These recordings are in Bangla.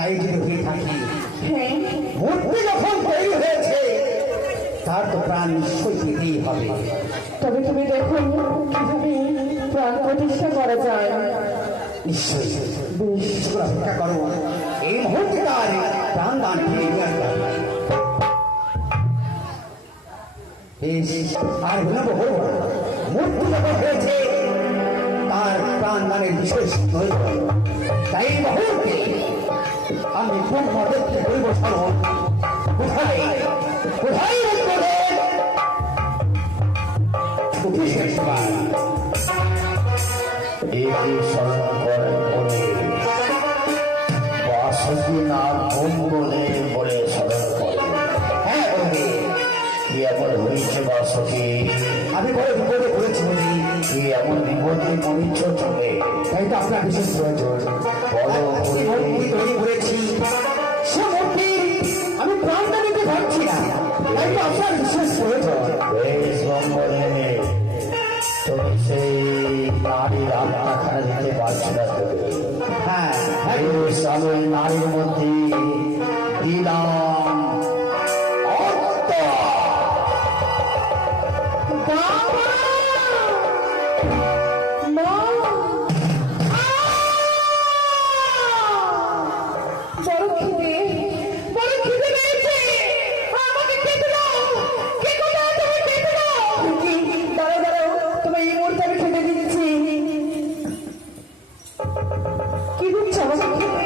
তাই যদি হয়ে থাকি হ্যাঁ, মূর্তি যখন তৈরি হয়েছে তার তো প্রাণ নিশ্চয়ই দিতেই হবে। তবে তুমি দেখো কিভাবে প্রাণ প্রতিষ্ঠা করা যায়। নিশ্চয়ই বেশ, তোমরা অপেক্ষা করো, এই মুহূর্তে তার প্রাণ দান ফিরে নিয়ে আসবে। বেশ, আর বিলম্ব হলো না। মূর্তি যখন হয়েছে তার প্রাণ দানের বিশেষ প্রয়োজন। তাই এই মুহূর্তে আমি তোমাদেরকে বলব স্মরণ, কোথায় কোথায় রুদ্রদেব ছুটি শেষ বার এই স্মরণ করেন বলে বাসুকি না ঘুম বলে বলে স্মরণ করে। হ্যাঁ বলবে, কি এমন হয়েছে বাসুকি? আমি বড় বিপদে পড়েছি বলি, কি এমন বিপদে পড়েছ তুমি? তাই তো আপনার বিশেষ প্রয়োজন। বলো একটি মূর্তি তৈরি করেছি, সে মূর্তি আমি প্রাণটা নিতে পারছি না, তাই তো আপনার বিশেষ প্রয়োজন। বেশ বলে তুমি সেই নারীর আত্মাখানা দিতে পারছো না তুমি। হ্যাঁ বেশ আমি ওই নারীর মধ্যে দিলাম আত্মা। মা, বড় খিদে পেয়েছে, আমাকে খেতে দাও। কে কোথায়? তুমি খেতে দাও। দাঁড়াও দাঁড়াও, তোমার এই মুহূর্তে আমি খেতে দিচ্ছি। কি দিচ্ছ আমাকে খেতে?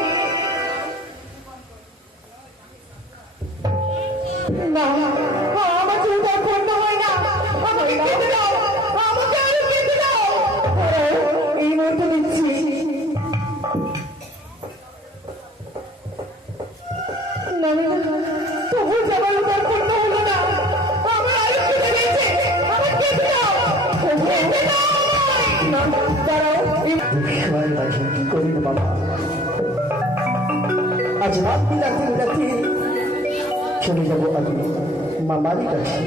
না, আমার চুলটা পূর্ণ হয় না, আমাকে খেতে দাও, আমাকে আরো খেতে দাও। এই মুহূর্তে দিচ্ছি। না না, তবু যাবার উপার পূর্ণ হলো না, আমার আরো খেতে পেয়েছে, আমার খেতে দাও, খেতে দাও আমায়। না, দাঁড়াও, দুঃখের মাঝে কি করিব বাবা, আজ রাত বিলাতে বিলাতে চলে যাবো আমি মামারই কাছে।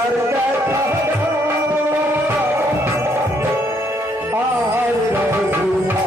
একবার দেখা আর রঘুনা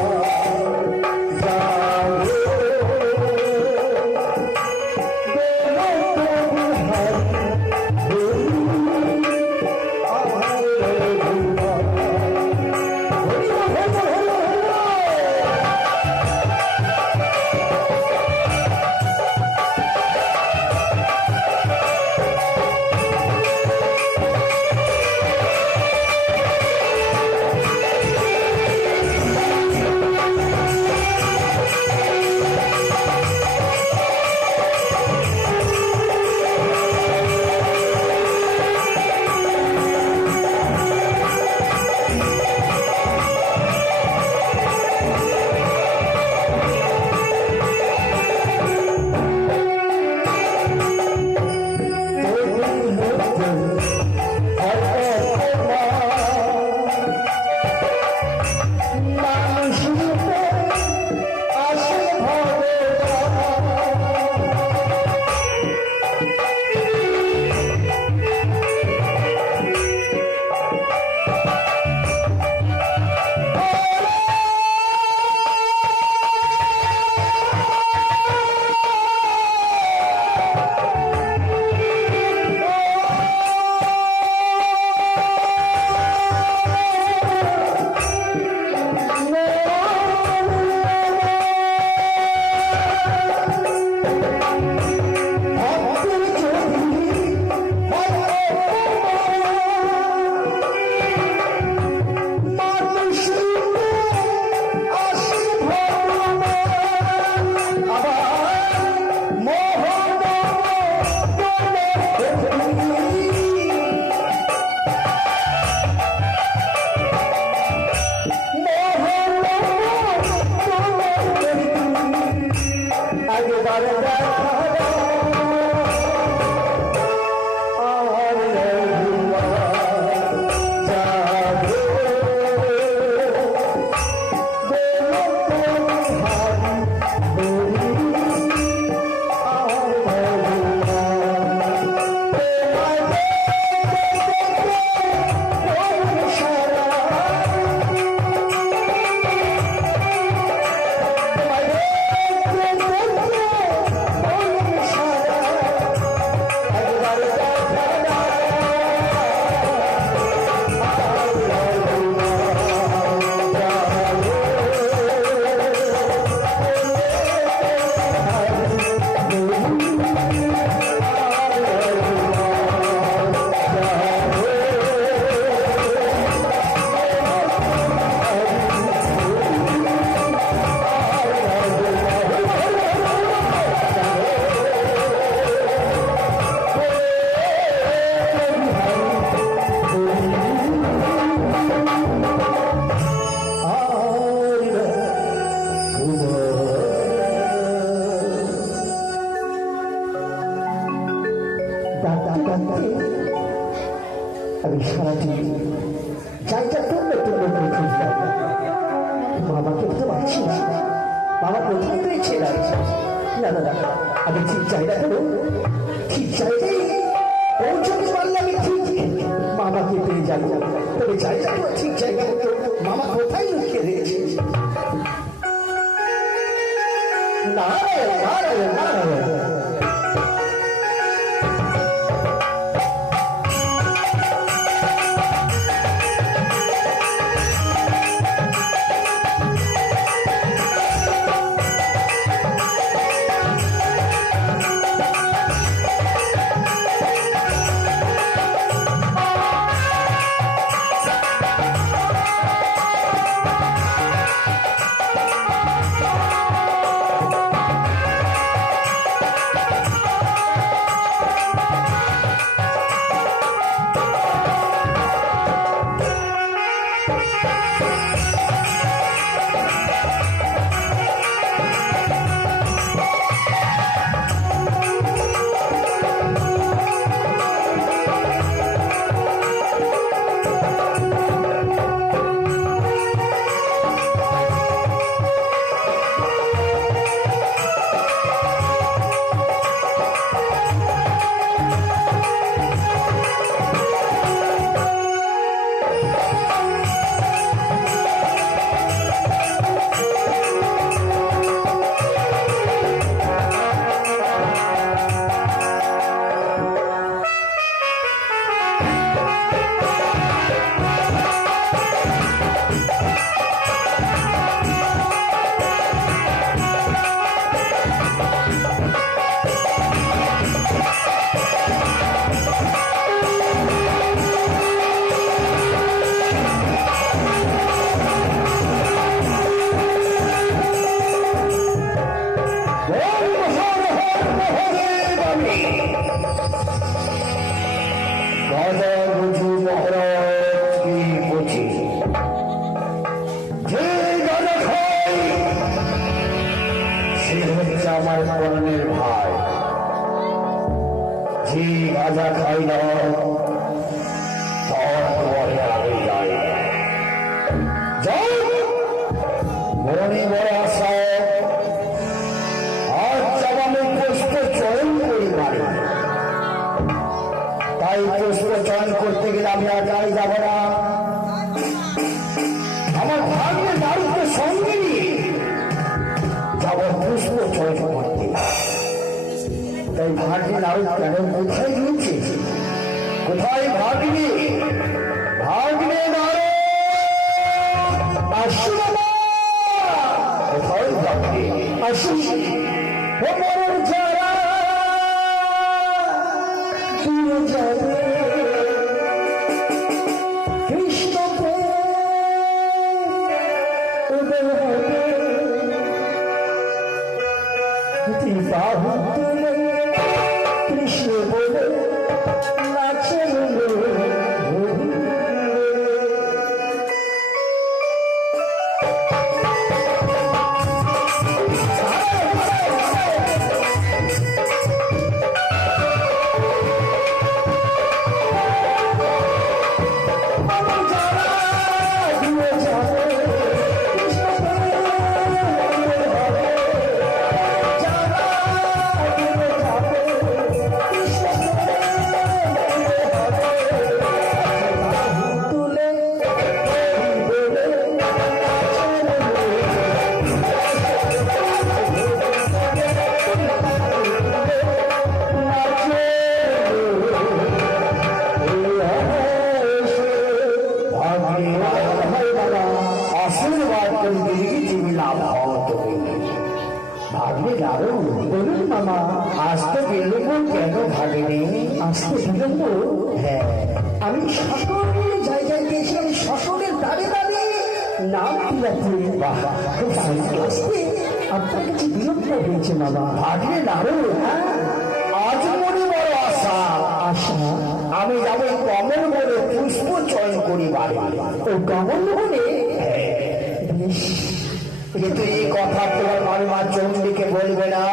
যাবে আমি সারাদিন জায়গা তুললে তুললে করে খুঁজলাম, বাবাকে তো পাচ্ছি না। বাবা কোথায় রয়েছে? না না না, আমি ঠিক জায়গাটা ঠিক জায়গায় পৌঁছতে পারলে আমি ঠিক বাবাকে পেয়ে যাবো। তবে জায়গাটা ঠিক জায়গা মতো মামা কোথায় লুকিয়ে রয়েছে? না না না না রাজা বুঝু মহারাজ কি বুঝি যে গাঁজা খাই সে হচ্ছে আমার পরনের ভাই, যে গাঁজা খাই না তার পরে আমি যাই যাই মনে বড় আশা আজ আমি পুষ্প চয়ন করি পারি, তাই পুষ্প চয়ন করতে গেলে আমি আর গাড়ি যাব না, আমার ভাগ্যের নারীকে সঙ্গে নিয়ে যাব পুষ্প চয়ন করতে। তাই ভাগ্যে নারী কেন কোথায় গিয়েছে, কোথায় ভাগ্নে ভাগ্নে নারী আসু বাবা, কোথায় ভাগ্নে আসু ওমর যারা দূরে যাবে কৃষ্ণকে উদয় হবে বাহু তুলে কৃষ্ণ বলে নাচে আশীর্বাদ করে দিদি তুমি লাভ হও তুমি ভাগ্নে যাবো। বলুন মামা, আসতে বিলম্ব কেন ভাগিনি? আসতে বিলম্ব? হ্যাঁ, আমি সকলের জায়গায় গিয়েছি, আমি সকলের দাঁড়ে দাঁড়িয়ে নাম দিলাম। বাহ, খুব সুন্দর। আসতে আপনার কাছে বিলম্ব হয়েছে মামা। ভাগ্নে যাবো, আজ মনে বড় আশা আশা আমি যাবো কমল বলে পুষ্প চয়ন করি বাড়ি। ও কমল হলে বেশ, কিন্তু এই কথা তোমার মামা চন্ডীকে বলবে না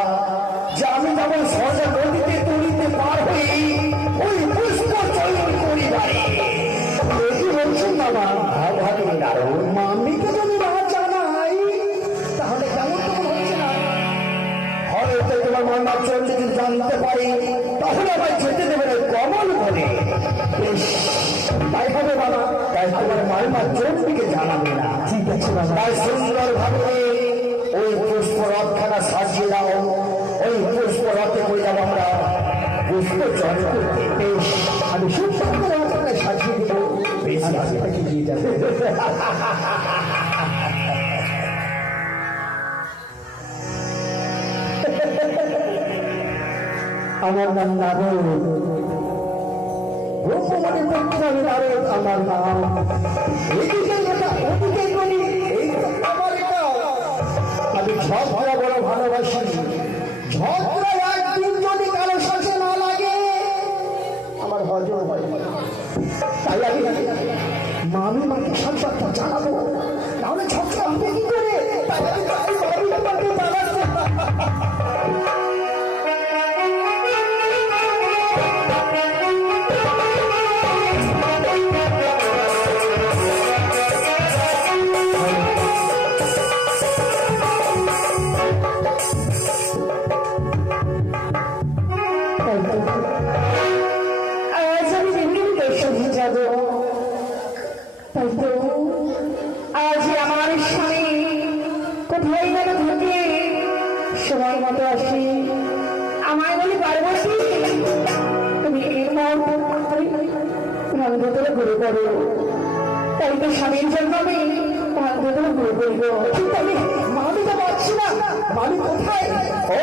যে আমি যাবো সজা নদীতে তলিতে পার হই ওই পুষ্প চয়ন করি বাড়ি। কি বলছেন বাবা? ভাগ্নে যাবো, মাম্মিকে যদি না জানাই তাহলে কেমন কেমন হচ্ছে না? হয়তো তোমার মামা চন্ডীকে জানতে পারি, তাহলে আমায় যেতে দেবে না কমল বলে। বেশ, তাই হবে বাবা। তাই তোমার মামা চন্ডীকে জানাবে না। ঠিক আছে বাবা। তাই সুন্দর ভাবে ওই পুষ্প রথখানা সাজিয়ে দাও, ওই পুষ্প রথে করে যাবো আমরা পুষ্প চয়ন করতে। বেশ, আমি সুন্দর করে আপনাকে সাজিয়ে দেবো। বেশ, আর আপনাকে দিয়ে যাবে। আমার নাম নারদ, ব্রহ্মমানের পক্ষে আমি নারদ আমার নাম। এদিকে কথা ওদিকে করি, এই তো আমার এটা। আমি ঝগড়া বড় ভালোবাসি, ঝগড়া একদিন যদি কারো সাথে না লাগে আমার হজম হয় না। তাই আমি মামি মাকে সংবাদটা জানাবো, তাহলে ঝগড়া হবে কি করে? তাই আমি মামি মাকে জানাবো। আজ আমি বিভিন্ন দেশে যাব, তাই তো আজ আমার স্বামী কোথায় গেল থাকে, সময় মতো আসি। আমায় বলি পার্বতী, তুমি এর ভালো ভেতরে ঘুরে পড়ো। তাই তো স্বামীর জন্য আমি ভালো ভেতরে ঘুরে পড়বো, কিন্তু আমি মামি তো পাচ্ছি না। মামি কোথায়? ও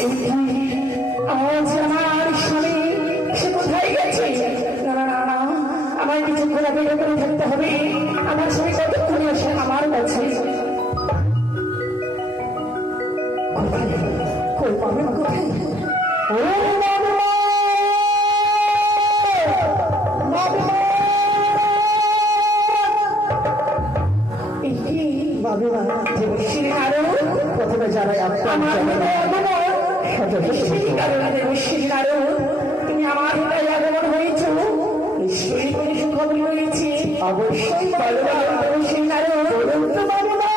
আজ আমার স্বামী সে কোথায় গেছে? না না না না, আমার কিছু ঘোরাফেরা করে থাকতে হবে। আমার স্বামী কতক্ষণে আসে আমার কাছে? কই পাবেন কোথায়? ও বাবা, বাবুমা দেবশ্রী নারদ, প্রথমে জানাই আমার আপনার দেবশ্রী নারদ, তুমি আমার হৃদয় আগমন হয়েছ, নিশ্চয়ই কোনো সুখবর রয়েছে। অবশ্যই বলো বলো দেবশ্রী নারদ, বলুন তো বাবুমা,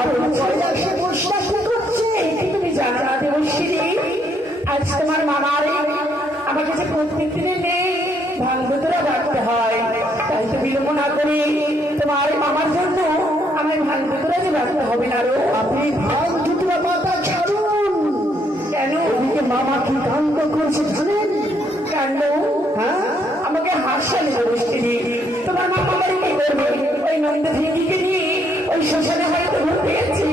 আপনার কৈলাসে বসা কি করছে? এই তুমি জানো না দেবশ্রী, আজ তোমার মামার আমাকে যে প্রত্যেক দিনে নেই ভাঙ্গতরা রাখতে হয়, তাই তো বিলম্ব না করে তোমার মামার জন্য আমায় ভাঙ্গতরা যে রাখতে হবে না। আপনি ভাগ দুটোরা মাথা ছাড়ুন। কেন ওদিকে মামা কি কাণ্ড করছে জানেন? কাণ্ড? হ্যাঁ, আমাকে হাসালে দেবশ্রী, তোমার মা বাবারই কি করবে? ওই নন্দ ভিকিকে নিয়ে ওই শ্মশানে হয়তো ঘুরতে গেছে।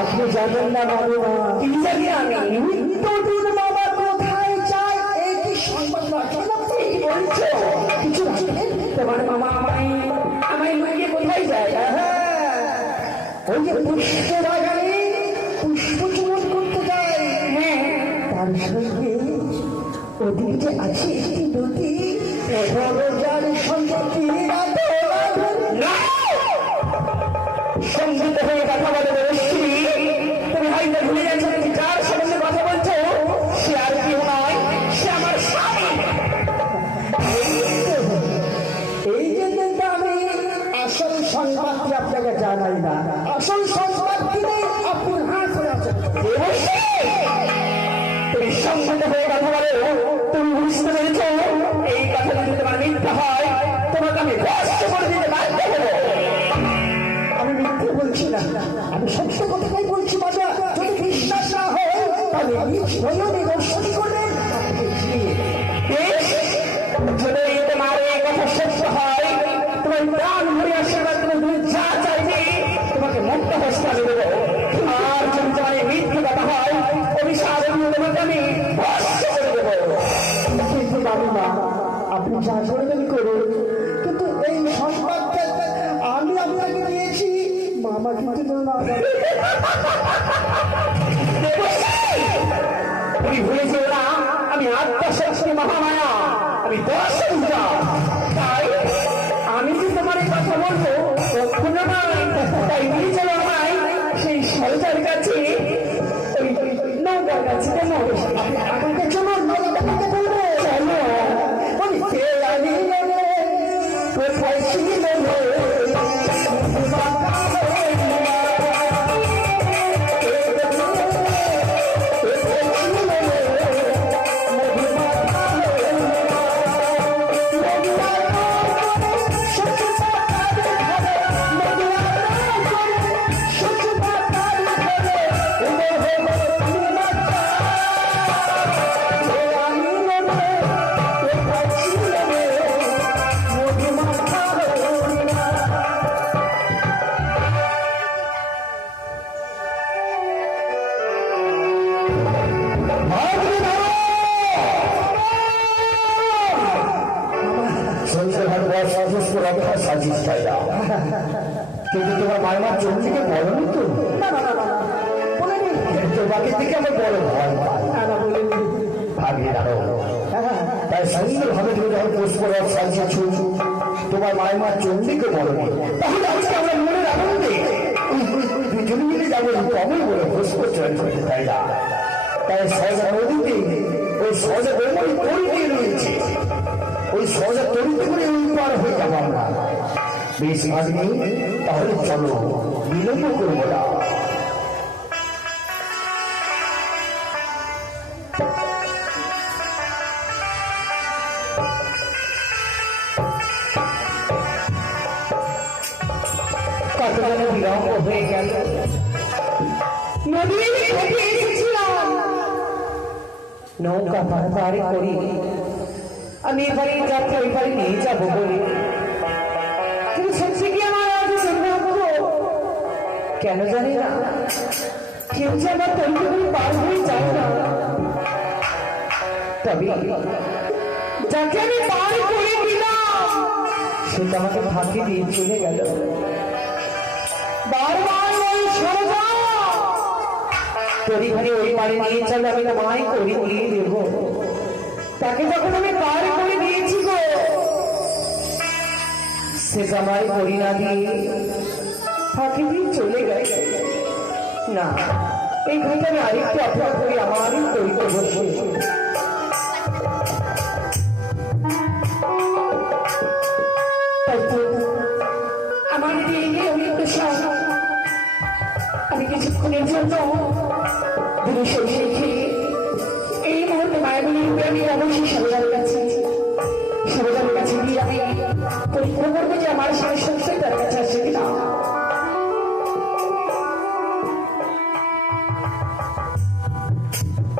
আপনি জানেন না বাবুমা, কি জানি আমি? নিত্যদিন মামা কোথায় যায় এই কি সংবাদ রাখেন আপনি? কি বলছো? কিছু রাখেন? তোমার মামা আমায় লুকিয়ে কোথায় যায়? ওই যে পুষ্প বাগানে পুষ্প চুমন করতে যায়। হ্যাঁ, তার সঙ্গে ওদিকে যে আছে একটি নদী, বড়জার সম্পত্তি সংযুক্ত হয়ে কথা বলে দেবশ্রী, তুমি হয়তো ভুলে গেছো তুমি যার সম্বন্ধে কথা বলছো সে আর কেউ নয়, সে আমার স্বামী। এই জন্য তো আমি আসল সংবাদটি আপনাকে জানাই না। আসল সংবাদটি নেই, আপনার হাত হয়ে আছে। দেবশ্রী, তুমি সংযুক্ত হয়ে কথা বলো, তুমি বুঝতে পেরেছ এই কথা যদি তোমার মিথ্যা হয় তোমাকে আমি নষ্ট করে দিতে বাধ্য হবো। আমি মিথ্যে বলছি না, আমি সত্য কথাই বলছি বাবা। যদি বিশ্বাস না হয় তাহলে নিজ নয়নে নিদর্শন করবেন। বেশ, যদি তোমার এই কথা সত্য হয়, তোমার প্রাণ ভরে আশীর্বাদ তুমি যা চাইবে তোমাকে মুক্ত হস্তে আমি দেবো। আর যদি তোমার এই মিথ্যে কথা হয়, অভিশাপ তোমাকে আমি ভস্ম করে দেবো। কিন্তু বাবুমা, আপনি যা করবেন করুন, কিন্তু এই সংবাদটা আমি আপনাকে দিয়েছি, মামা কিন্তু না। তুমি ভুলে যেও না আমি আত্মশক্তি মহামায়া, আমি দর্শনটা। তাই আমি যে তোমার এই কথা বলবো কখনো নয়, তাই নিয়ে চলো আমায় সেই সরকার কাছে, ওই নৌকার কাছে। কেন আমাকে চলুন, নৌকাটাকে বলবো। চলো। ওই তেলানি নেবে, কোথায় ছিল রে? কিন্তু তোমার মাইমার চোখটিকে বলনি তো? না না না না, বলেনি। তোমাকে থেকে আমার বড় ভয় পাই। না না, বলেনি। ভাবি দাঁড়ো, তাই সুন্দরভাবে তুমি যখন পুষ্পরথ সাজিয়েছ, তোমার মাইমার চণ্ডীকে বলনি, তাহলে আজকে আমরা মনের আনন্দে দুজন মিলে যাবো কমই বলে পুষ্প চয়ন করতে চাই না। তাই সজা নদীতে ওই সজা বৈমারি তরি দিয়ে রয়েছে, ওই সজা তরিতে করে ওই পার হয়ে যাবো আমরা। বেশ ভাগ্নি, তাহলে চলো, বিলম্ব করবো না। কতদিন বিলম্ব হয়ে গেল, নদীর ঘাটে এসেছিলাম নৌকা পার করি, আমি এবারে যাত্রা এবারে নিয়ে যাবো বলে, কিন্তু সত্যি কি আমার আজ সৌভাগ্য? কেন জানি না কেউ যে আমার তরিকে পার হয়ে যায় না, তবে যাকে আমি পার করে দিলাম সে তো আমাকে ফাঁকি দিয়ে চলে গেল। বারবার ওই সরজা তরি ভাই ওই পারে নিয়ে চলে, আমি তোমায় করি দিয়ে দেব। তাকে যখন আমি পার করে দিয়েছি গো, সে জামাই করি না দিয়ে ফাঁকি দিয়ে চলে গেছে। না, এই ঘাটে আমি আরেকটু অপেক্ষা করি, আমারই তরিতে বসে। আমার দিকে অনেক পেশা, আমি কিছুক্ষণের জন্য দূরে সরে রেখে এই মুহূর্তে মায়াবলীর উপরে আমি অবশ্যই সরজার কাছে গিয়ে আমি পরীক্ষা করবো যে আমার স্বামী সত্যি তার কাছে আসে কিনা।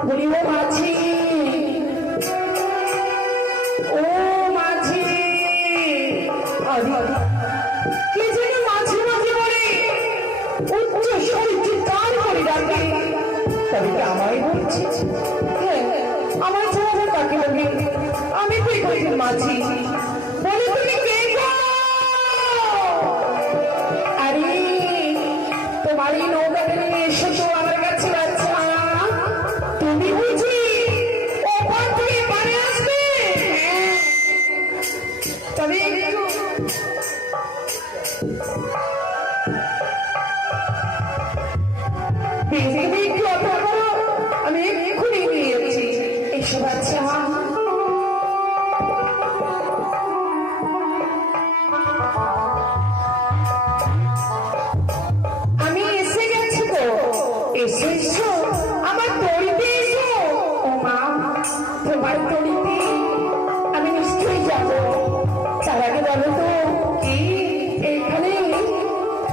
বলি ও মাঝি, ও মাঝি, কে যেন মাঝে মাঝে বলে উচ্চ স্বরে চিৎকার করে ডাকে। তবে কি আমায় বলছে? হ্যাঁ, আমার ছেলে তাকে বলি আমি তুই কঠিন মাঝি, বলে তুমি কে গো? আরে তোমার এই নৌকাটা নিয়ে এসো তো আমার কাছে। আচ্ছা তুমি বুঝি ওপার থেকে পারে আসবে? হ্যাঁ, তবে একটু তুমি একটু অপেক্ষা করো, আমি এক্ষুনি নিয়ে যাচ্ছি। এসব আচ্ছা আমি এসে গেছি গো। এসেছো? আমার তরিতে এসো। ও মা, তোমার তরিতে আমি নিশ্চয়ই যাবো। তার আগে বলো তো কি এইখানে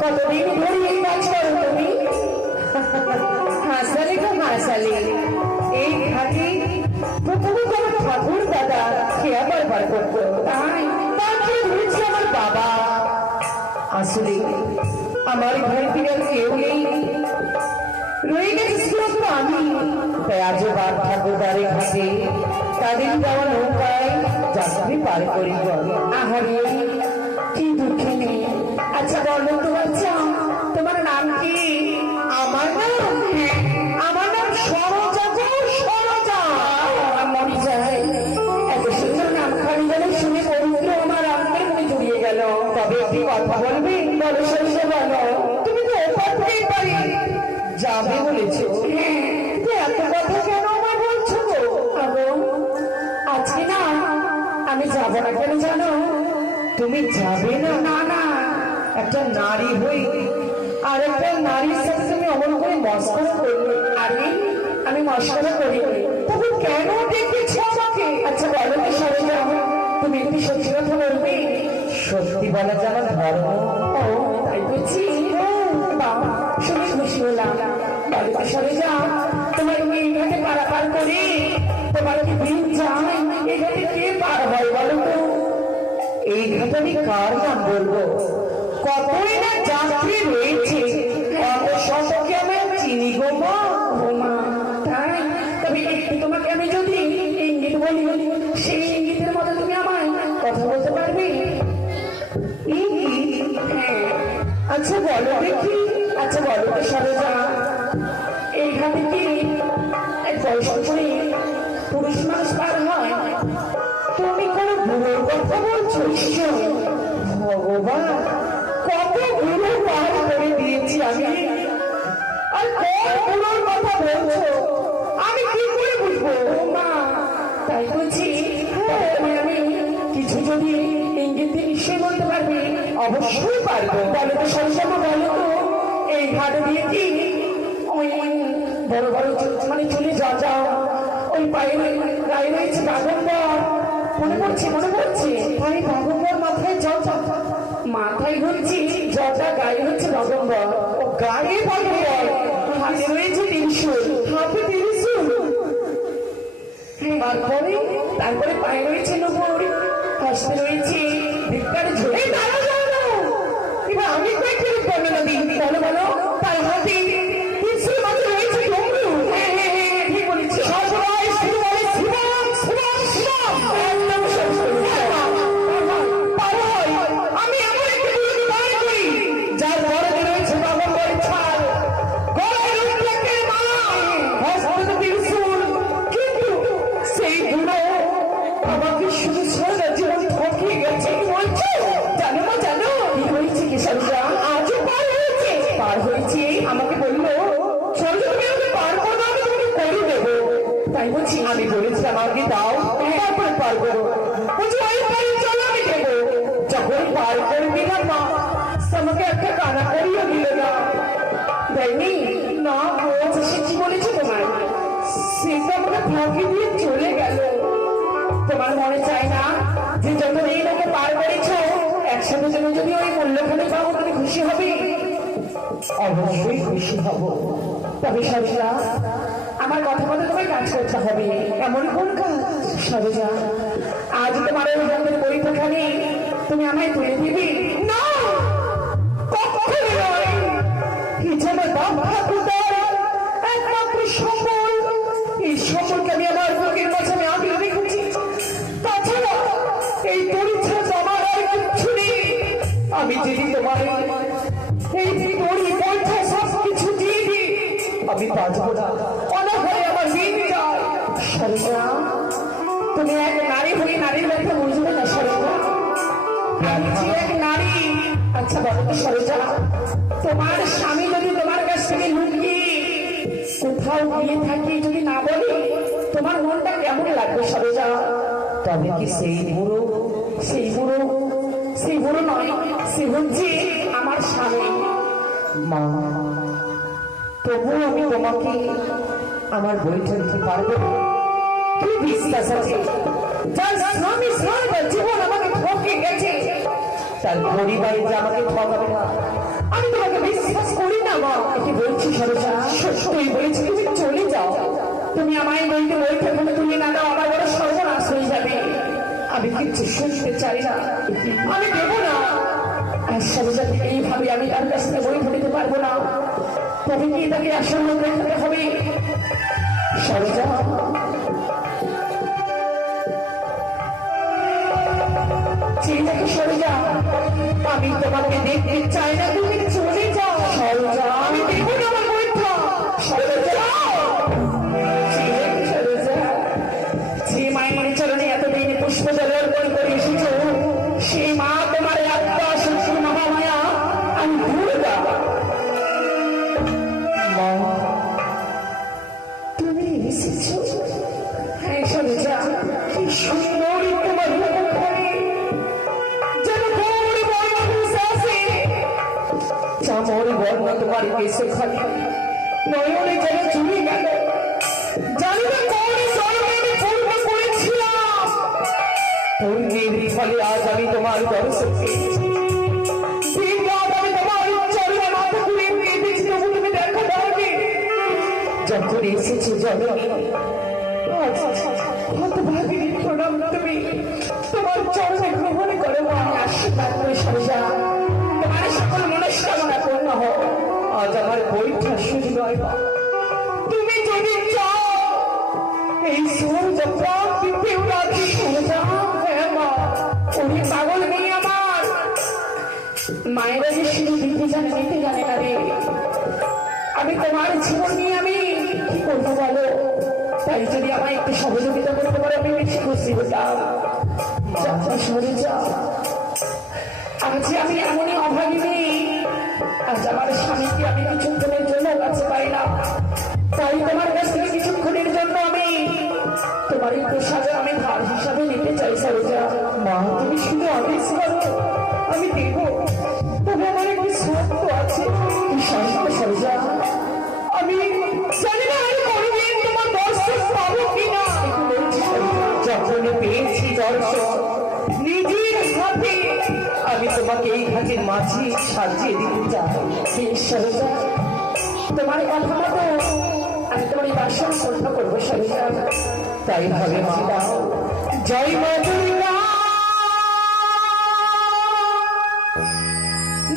কতদিন ধরে এই কাজ করো তুমি? হাসালে গো হাসালে, এই ঘাটে প্রথমে তো আমার ঠাকুর দাদা খেয়া বার করতো, তারপরে ধরেছি আমার বাবা। আসলে আমার ঘরে থেকে আর কেউ নেই, রয়ে গেছে শুধু আমি। তাই আজও বার ঠাকুরদারে ঘাটে তাদের দেওয়া নৌকায় যাত্রী পার করি। আহারে কি দুঃখে নেই। আচ্ছা বলো তো বাচ্চা, তোমার নাম কি? আমার নাম? হ্যাঁ, আমার নাম সরজা গো, সরজা। মনে যায় এত সুন্দর নাম খালি গেল শুনে পবিত্র আমার আত্মার মনে জড়িয়ে গেল। তবে একটি কথা বলবি? বলো সরজা বলো, তুমি তো ওপার থেকেই পারি যাবে বলেছো। হ্যাঁ, তো এত কথা কেন আমার বলছো গো? আগো আজকে না আমি যাবো না, কেন জানো? তুমি যাবে না? না না, একটা নারী হই আর একটা নারীর সাথে তুমি অমন করে মস্করা করবে? আরে আমি মশলা করি, তখন কেন ডেকেছ আমাকে? আচ্ছা বলো তো সরজা, তুমি একটু সত্যি কথা বলবে? সত্যি বলা যে আমার ধর্ম। ও তাই বুঝছি, বাবা শুনে খুশি হলাম। বলো তো সরজা, তোমার এই ঘাটে পারাপার করে তোমার কি দিন যায়? এই ঘাটে কে পার হয় বলো তো? এই ঘাটে আমি কার নাম বলবো? কতই না যাত্রী রয়েছে, অত শতকে আমি চিনি গো মা। ও মা, তাই? তবে একটু তোমাকে আমি যদি ইঙ্গিত বলি, সেই ইঙ্গিতের মতো তুমি আমায় কথা বলতে পারবে? ইঙ্গিত? হ্যাঁ। আচ্ছা বলো দেখি। আচ্ছা বলো তো সরজা, এই ঘাটে কি এক বয়স্ক করে পুরুষ মানুষ পার হয়? তুমি কোনো বুড়োর কথা বলছো? নিশ্চয়। ভগবান, কত বুড়ো পার করে দিয়েছি আমি, আর কোন বুড়োর কথা বলছো? আমি কি করে বুঝবো? ও মা, তাই বলছি তোমায় আমি কিছু যদি ইঙ্গিত দিয়ে নিশ্চয়ই বলতে পারবে? অবশ্যই পারবো। বলো তো সরজা, বলো তো এই ঘাটে দিয়ে কি ওই বড় বড় মানে চলে যাও ওই পায়ে গায়ে রয়েছে বাগম্বর? মনে পড়ছে মনে পড়ছে, তাই বাগম্বর মাথায় যাও যাও। মাথায় ঘুরছি জটা, গায়ে হচ্ছে বাগম্বর। ও গায়ে বাগম্বর, হাতে রয়েছে ত্রিশূল। হাতে ত্রিশূল। তারপরে তারপরে পায়ে রয়েছে নূপুর, হস্তে রয়েছে ভিক্ষার ঝোল। এই দাঁড়াও দাঁড়াও, এবার আমি কয়েকটি বর্ণনা দিই। বলো বলো, তার হাতে ত্রিশূল মাঝে রয়েছে তাই বলছি আমি বলেছি আমাকে দাও তারপরে পার করো। বলছি ওই পারে চলো আমি দেবো। যখন পার করে দিলাম মা আমাকে একটা কানা করিয়ে দিল না। দেয়নি না বলছে সে কি বলেছে তোমার? সেটা আমাকে ফাঁকি দিয়ে চলে গেল। তোমার মনে চায় না যে যত এই লোকে পার করেছ একসাথে জন্য যদি ওই মূল্যখানে পাবো তুমি খুশি হবে? অবশ্যই খুশি হব। তবে সরজা আমার কথা মতো তোমায় কাজ করতে হবে। এমন কোন কাজ? সরজা আজ তোমার ওই রঙের পরীক্ষা নেই, তুমি আমায় তুলে দিবি না? কখনো নয়। হিসাবে বাপ ঠাকুরদার একমাত্র সম্বল। এই সম্বলকে আমি আমার বুকের কাছে আমি আগলে রেখেছি। তাছাড়া এই পরিচ্ছদ আমার আর কিচ্ছু নেই। আমি যদি তোমার এই দড়ি পয়সা সব কিছু দিয়ে দিই আমি বাঁচবো না, অনাহারে আমার দিন যায়। সরজা তুমি এক নারী হয়ে নারীর ব্যাপারে বুঝবে না সরজা। আমি যে এক নারী। আচ্ছা বলো তো সরজা, তোমার স্বামী যদি তোমার কাছ থেকে লুকিয়ে কোথাও গিয়ে থাকি যদি না বলে তোমার মনটা কেমন লাগবে সরজা? তবে কি সেই বুড়ো নয়, সে হচ্ছে আমার স্বামী। মা তবুও আমি তোমাকে আমার বইটা দিতে পারবো? কি বিশ্বাস আছে যার স্বামী সারা জীবন আমাকে ঠকে গেছে তার পরিবারে যে আমাকে ঠকাবে না আমি তোমাকে বিশ্বাস করি না মা। একে বলছি সরজা সত্যই বলেছি তুমি চলে যাও। তুমি আমায় বইতে বইটা তুলে না দাও আমার বড় সর্বনাশ হয়ে যাবে। আমি কিচ্ছু শুনতে চাই না, আমি দেবো না। আর সরজা এইভাবে আমি তার কাছ থেকে বই নিতে পারবো না। তবে কি তাকে আসন্ন দেখাতে হবে? সরজা চিন্তাকে সরে যাও, আমি তোমাকে দেখতে চাই না, তুমি চলে যাও। সরজা আমি দেখবো না আমার পরীক্ষা। সরে যাও, যে মায়ের চরণে এতদিন পুষ্প জল অর্পণ করে এসেছ সেই মা তোমার আত্মা শক্তি মহামায়া আমি দুর্গা। তুমি এসেছ? হ্যাঁ সরজা, কি সুন্দর তোমার মুখখানি, যেন গৌর বর্ণ আছে। চামর বর্ণ তোমার কেশে খালি, নয়নে যেন চুরি গেল। জানি না কোন জন্মে আমি পূর্ব করেছিলাম, পূর্ণের ফলে আজ আমি তোমার দর্শন পেয়েছি। আমি তোমার চরণে মাথা ঘুরে কেঁদেছি, তবু তুমি দেখা দাওনি। যখন এসেছি জননী হতভাগিনী প্রণাম, তুমি তোমার চরণে গ্রহণ করে আমি আশীর্বাদ করে সরজা তোমার সকল মনস্কামনা পূর্ণ হোক। আজ আমার বইটা শুরু নয় মা, তুমি যদি চাও এই সূর্য প্রান্তিতে উড়াতে সরজা। হ্যাঁ মা, উনি পাগল নেই আমার মায়েরা যে শুরু দিতে জানে নিতে জানে না রে। আমি তোমার জীবন নিয়ে আমি কি করবো বলো? তাই যদি আমায় একটু সহযোগিতা করতে পারো আমি বেশি খুশি হতাম। আজ আমি এমনই অভাগিনী, আজ আমার স্বামীকে আমি কিছুক্ষণের জন্য কাছে পাই না, তাই তোমার কাছ থেকে কিছুক্ষণের জন্য আমি তোমার এই প্রসাদে আমি ধার হিসাবে নিতে চাই সরজা। মা তুমি শুধু আদেশ করো, আমি দেব। তবে আমার একটি শর্ত আছে। এই শর্ত সরজা, আমি জানি না আমি কোনোদিন তোমার দর্শন পাবো কিনা। যখন পেয়েছি দর্শন নিজের হাতে আমি তোমাকে এই ঘাটের মাঝে সাজিয়ে দিতে চাই। সরজা তোমার কথা মতো আমি তোমার এই বাসন শ্রদ্ধা করবো সরজা। তাই ভাবে মা, জয় মা দুর্গা,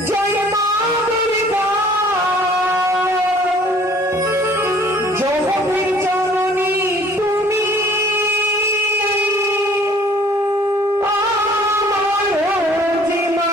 জয় মা দুর্গা, জগতের জননী তুমি আমার যে মা।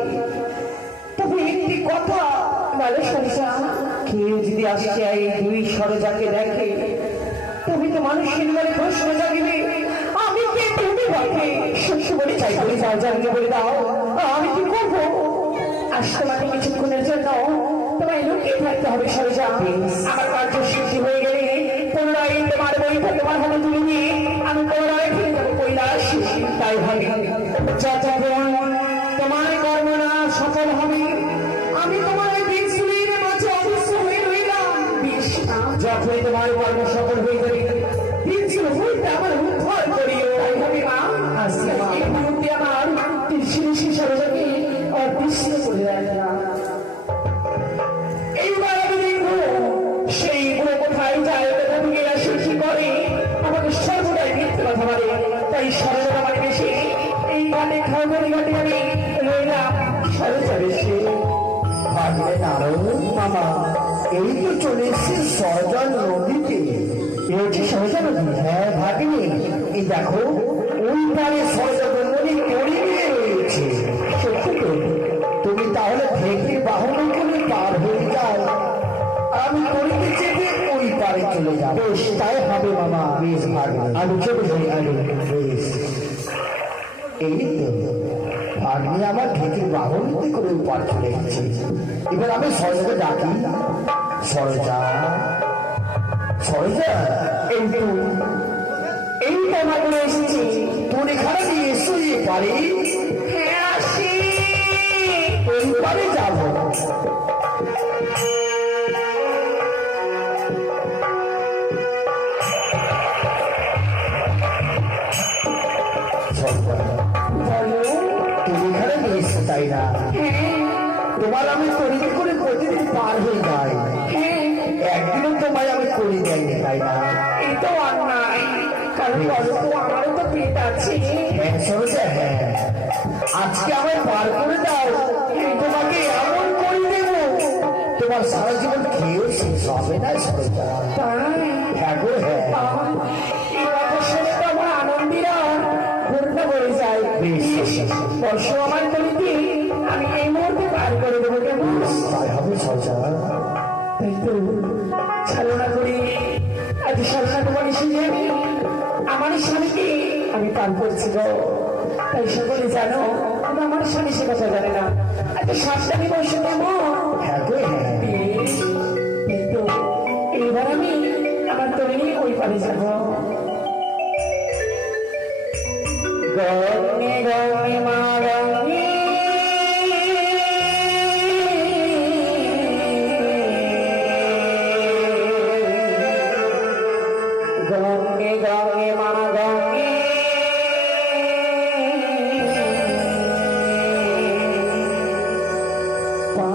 আছে, তবে একটি কথা বলে সরিষা, কেউ যদি আসে এই দুই সরজাকে দেখে, তবে তো মানুষের মনে প্রশ্ন জাগিবে, আমি কে তুমি বাকে? সত্যি বলে চাই বলে যাও, জানকে বলে দাও, আমি কি করবো? আজ তোমাকে কিছুক্ষণের জন্য তোমায় লুকিয়ে থাকতে হবে সরিষা। আমার কার্য সিদ্ধি হয়ে গেলে পুনরায় তোমার বইটা তোমার হাতে তুলে নিয়ে আমি পুনরায় ফিরে যাবো কৈলাস। তাই ভাবি যতক্ষণ তোমার কর্ম না সফল হবে, আমি তোমার এই বীরশুলির মাঝে অবশ্য হয়ে রইলাম। যখন তোমার কর্ম সফল হয়ে যাবে, বীরশুল হইতে আমার উদ্ধার করিও। তাই ভাবি মা, আসলে এই মুহূর্তে আমার বীরশুলি সরজাকে অদৃশ্য করে রাখলাম। এইবার আমি দেখবো সেই বুড়ো কোথায় যায়, কোথা থেকে আসে, কি করে, আমাকে সর্বদাই মিথ্যে কথা বলে। তাই সরজা মানে বেশি এই ঘাটে খাওয়ারি ঘাটে আমি রইলাম সরজা বেশি। ভাগলে নারদ মামা, এই তো চলে এসছে সরজার নদীতে। এ হচ্ছে সরজা নদী? হ্যাঁ ভাগিনি, এই দেখো ওই পারে সরজা নদী তড়ি নিয়ে রয়েছে। সত্যি তো? তুমি তাহলে ভেগে বাহন করে পার হয়ে যাও, আমি তড়িতে চেপে ওই পারে চলে যাবো। বেশ তাই হবে মামা। বেশ ভাগলে, আমি চলে যাই। আগে বেশ, এই তো ভাগ্নি আমার ঢেকির বাহন করে ওই পার চলে গেছে। এবার আমি সরজাকে ডাকি, সরজা সরজা, এই তো এই তো আমার বলে এসেছি। তোর এখানে নিয়ে এসো এই পারে। হ্যাঁ আসি। ওই পারে যাবো। সরজা, বলো। তুমি এখানে নিয়ে এসো তাই না? তোমার আমি তৈরি করে প্রতিদিন পার হয়ে যাই, একদিনও তোমায় আমি করে যাইনি তাই না? এই তো অন্যায়, কারণ বলো তো আমারও তো পেট আছে। হ্যাঁ সরজা, হ্যাঁ আজকে আমায় পার করে দাও, তোমাকে এমন করে দেব তোমার সারা জীবন খেয়েও শেষ হবে না সরজা। তাই হ্যাঁ গো হ্যাঁ। এই কথা শুনে তো আমার আনন্দিরা ঘটনা বয়ে যায়। বেশ, বর্ষ আমার তরিতে আমি এই মুহূর্তে পার করে দেবো। কেমন? তাই হবে সরজা। তাই তো ছলনা করি, আজ ছলনা তোমার এসে যাবে আমার স্বামীকে আমি পার করছি গো। তাই সকলে জানো আমার স্বামী সে কথা জানে না। এত সাবধানী বসে কেমন? হ্যাঁ গো হ্যাঁ। এই তো এইবার আমি আমার তরি নিয়ে ওই পারে যাব। গঙ্গে গঙ্গে মা গঙ্গে, গঙ্গে গঙ্গে মা গঙ্গে, পা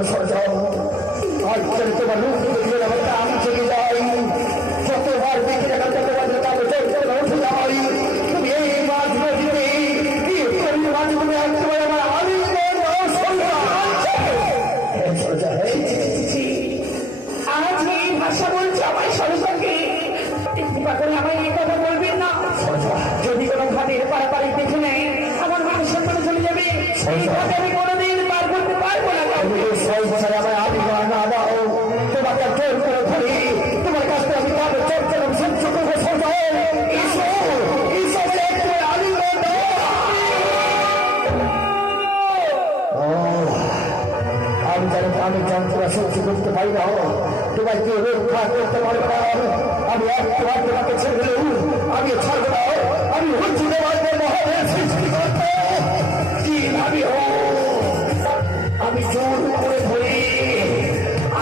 করো সরকার। আজ করে তোমার রূপ দেখে আমার কাম থেকে যাই, যতবার দেখে দেখা ততবার কালো চোখ উঠে যাই। তুমি এই মাঝ নদীতে মাঝ মনে একবার আমার আলিঙ্গন আজ এই ভাষা বলছে আমায় সরকারকে, কৃপা করে আমায় এই কথা বলবেন না। যদি কোনো ঘাটের পাড়াপাড়ি দেখে নেয় আমার মানুষ সম্মানে চলে যাবে, এই ঘাটে আমি কোনোদিন পার করতে পারবো না। আমার আলিঙ্গন না দাও, তোমাকে জোর করে ধরি, তোমার কাছ থেকে আমি কাবে চোখ চলাম সহ্য করবো সরকার। ঈশ্বরের একটু আলিঙ্গন দাও। আমি জানি আমি যন্ত্রণা সহ্য করতে পারি না, তোমার কেউ রক্ষা করতে পারবে না। আমি একটু তোমাকে ছেড়ে দিলেও আমি ছাড়বো না। আমি হচ্ছি তোমাকে মহাদেব সৃষ্টি করতে কি ভাবি হো। আমি জোর করে ধরি,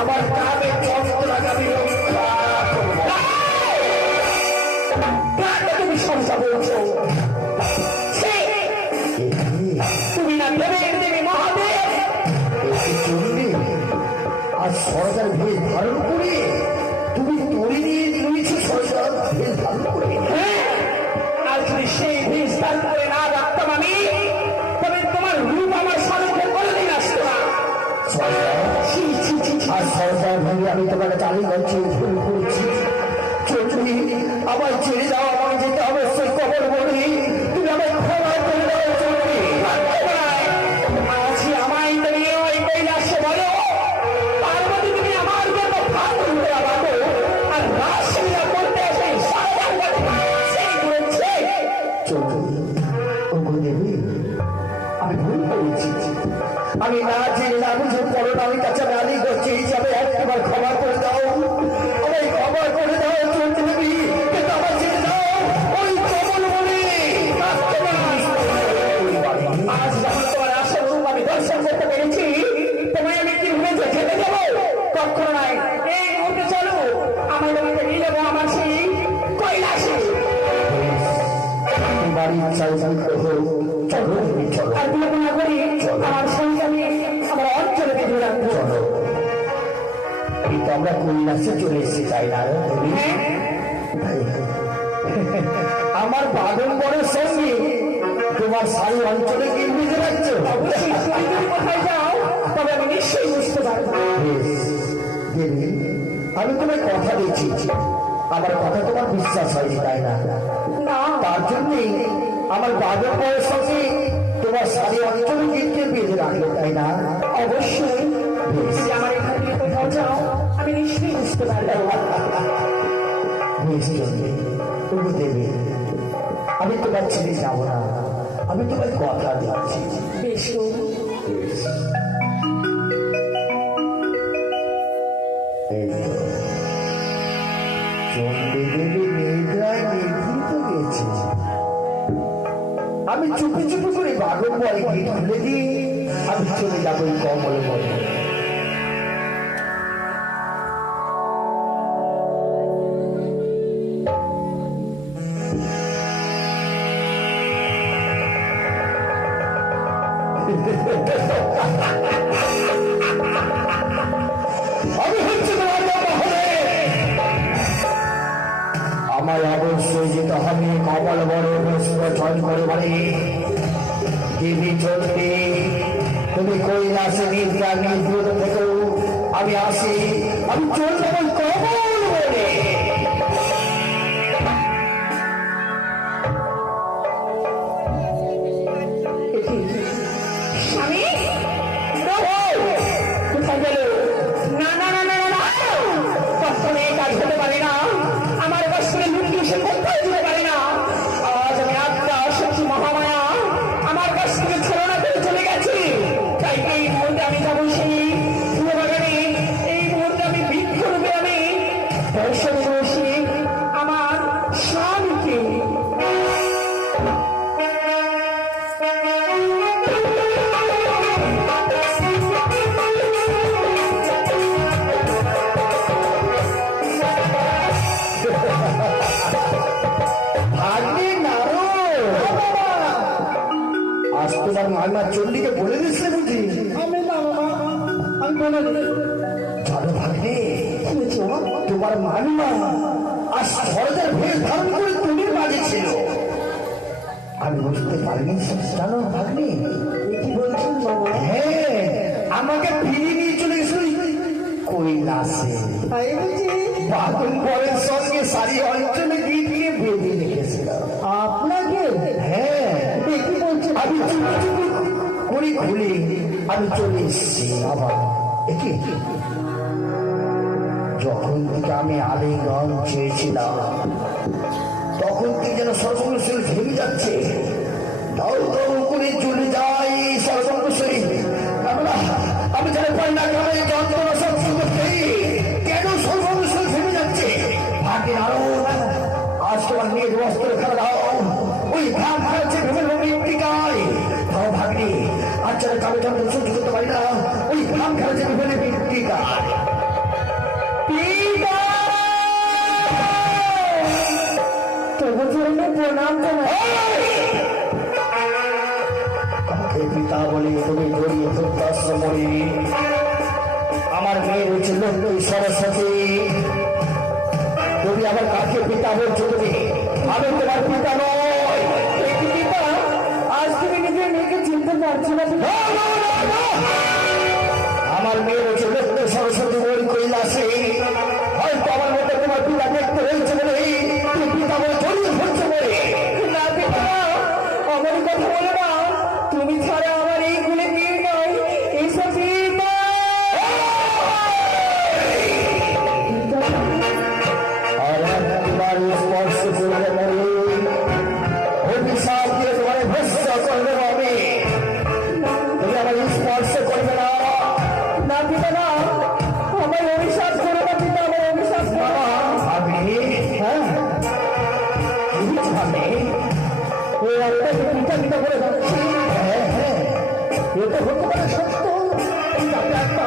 আমার কাবে যন্ত্রণাকে আমি রক্ষা করবো। কাকে তুমি সংসার বলছো? তুমি না ভেবে দেবী মহাদেব। আজ সরকার ভেদ ধারণ করে তুমি তরি নিয়ে রয়েছে। সরকার ভেদ ধারণ করে আর যদি সেই বীজ দান করে না রাখতাম আমি, তবে তোমার রূপ আমার সামনে কোনোদিন আসতো না। আর সরকার ভেবে আমি তোমাকে চালিয়ে যাচ্ছি, ভুল করেছি। চলছি আবার ছেড়ে যাও, আমাকে যেতে অবশ্যই কবর বলি। তুমি আমায় ক্ষমা করে দাও চলছি। আজ আমায় তুমি ওই কৈলাসে বলো, পার্বতী তুমি আমার জন্য ভাত করতে পারো, আর রাসলীলা করতে সেই সেই করেছে। আমি ভুল করেছি, আমি না জেনে না বুঝে পড়ো না। আমি কাছে রানি করছি হিসাবে একবার ক্ষমা করে দাও, আমায় ক্ষমা করে দাও। চলতে দেবী কিন্তু আমার ছেড়ে দাও। ওই কমল বলে আজ যখন তোমার আসল রূপ আমি দর্শন করতে পেরেছি, তোমায় আমি কি ভুলে যেতে দেবো? কখনো নয়। এই মুহূর্তে চলো, আমার তোমাকে নিয়ে যাবো আমার সেই কৈলাসে। বাড়ি চাই চলো চলো। আর বিলম্ব না করি আমার সঙ্গে আমি আমার অঞ্চলে বেঁধে রাখবো। কিন্তু আমরা কৈলাসে চলে এসেছি, তাই না? আমার বাদম্বরের সঙ্গে তোমার সারি অঞ্চলে গিয়ে বেঁধে রাখছো। অবশ্যই তুমি যদি কোথায় যাও তবে আমি নিশ্চয়ই বুঝতে পারবো। দেবী, আমি তোমায় কথা দিচ্ছি, আমার কথা তোমার বিশ্বাস হয়নি, তাই না? না, তার জন্যই আমার বাদম্বরের সঙ্গে তোমার সারি অঞ্চলে গিয়ে বেঁধে রাখলো, তাই না? অবশ্যই যদি আমার এখান থেকে কোথাও যাও আমি নিশ্চয়ই বুঝতে পারবো। দেবী, আমি তোমার ছেড়ে যাবো না, আমি তোমার কথা দিচ্ছি। বেশ, চন্ডী দেবী নিদ্রায় নিভৃত গেছে। আমি চুপি চুপি করে বাগম্বরে গিট খুলে দিই, আমি চলে যাবো এই কমল বনে। আমি হচ্ছে তোমার মহলে। আমার অবশ্যই যেতে হবে কমল বড় ছয় করে বলে দেবী চলবে। তুমি কৈলাসে নিদ্রা নিদ্রুত থেকেও আমি আসি, আমি চলে যাবো কমল বলে। স্বামী কোথায় গেল? না না না না না, কখনো এই কাজ হতে পারে না। আমার বস্ত্রে লুকিয়ে সে কোথায় যেতে পারে না। আজ আমি আত্মা শক্তি মহামায়া আমার কাছ থেকে ছলনা করে চলে গেছে। তাই এই মুহূর্তে আমি যাবো সেই বাগানে, এই মুহূর্তে আমি বৃক্ষ রূপে বলে জানো ভাগ্নে, কি হয়েছে বাবা? তোমার মামিমা আর সরকার ভেস ধারণ করে তুমির মাঝে ছিল। আমি বুঝতে পারিনি জানো ভাগ্নে। কি বলছেন বাবা? হ্যাঁ, আমাকে ফিরিয়ে নিয়ে চলে গেছিল কৈলাসে। তাই বুঝি? বাদন পরের সঙ্গে সারি অঞ্চলে গিয়ে বেঁধে রেখেছিল। আপনাকে? হ্যাঁ, কি বলছেন? আমি চুপি চুপি করি খুলে আমি চলে এসেছি আবার। একে যখন থেকে আমি আলিঙ্গন চেয়েছিলাম তখন থেকে যেন সর্বশরীর ঘেমে যাচ্ছে, দাউ দাউ করে চলে যাই সর্বশরীর। আমি যেন পাই না কেন এই যন্ত্রণা সহ্য করতে, কেন সর্বশরীর ঘেমে যাচ্ছে। ভাগে আরো আজ তোমার মেয়ের বস্ত্র খেলা দাও, ওই ঘাম খাচ্ছে ভেবে মৃত্তিকায় দাও ভাগ্নি। আচ্ছা কারো যন্ত্র সহ্য করতে পারি না, ওই ঘাম খাচ্ছে ভেবে মৃত্তিকায়। প্রণাম জানাই। আমাকে পিতা বলে তুমি গরিয়ে বৃদ্ধাশ্রমে, আমার মেয়ের হচ্ছে লক্ষ্মী সরস্বতী। তুমি আমার কাকে পিতা বলছো? তুমি আমি তোমার পিতা নয়। পিতা, আজ তুমি নিজের মেয়েকে চিনতে পারছো না? আমার মেয়ের হচ্ছে লক্ষ্মী সরস্বতী ওই কৈলাসে। হয়তো আমার মতো তোমার পিতা দেখতে হয়েছে বলে তুমি পিতা বলে জড়িয়ে ধরছো বলে। না পিতা, আমার কথা বলো না। তুমি ছাড়া আমার এই গুলে মেয়ে নয়। এইসব পিতা। আর একবার স্পর্শ করলে মরে অভিশাপ দিয়ে তোমার ভস্য করবে আমি। তুমি আমার স্পর্শ করবে না। না পিতা না, আমার অভিশাপ করো না পিতা, আমার অভিশাপ করো না। আমি হ্যাঁ আমি ওই আত্মাকে পিতা পিতা বলে যাচ্ছি। হ্যাঁ হ্যাঁ এ তো হতে পারে সত্য, কিন্তু আপনি একটা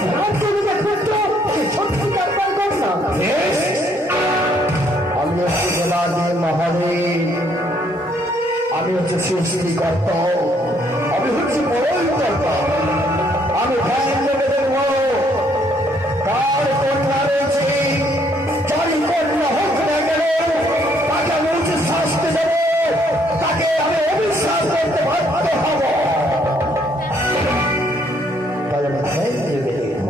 ধ্যান করে দেখবেন তো, সে সত্যি কারবার কর না। বেশ, আমি হচ্ছে জেলাদের মহাদেব, আমি হচ্ছে সৃষ্টিকর্তা, আমি হচ্ছে বড়ই কর্তা। আমি ধ্যান দেবে দেব তার কন্যা রয়েছে, যারই কন্যা হোক না কেন তাকে আমি উচিত শাস্তি দেব, তাকে আমি অবিশ্বাস করতে বাধ্য হব। তাই আমি ধ্যান দেবে দেব।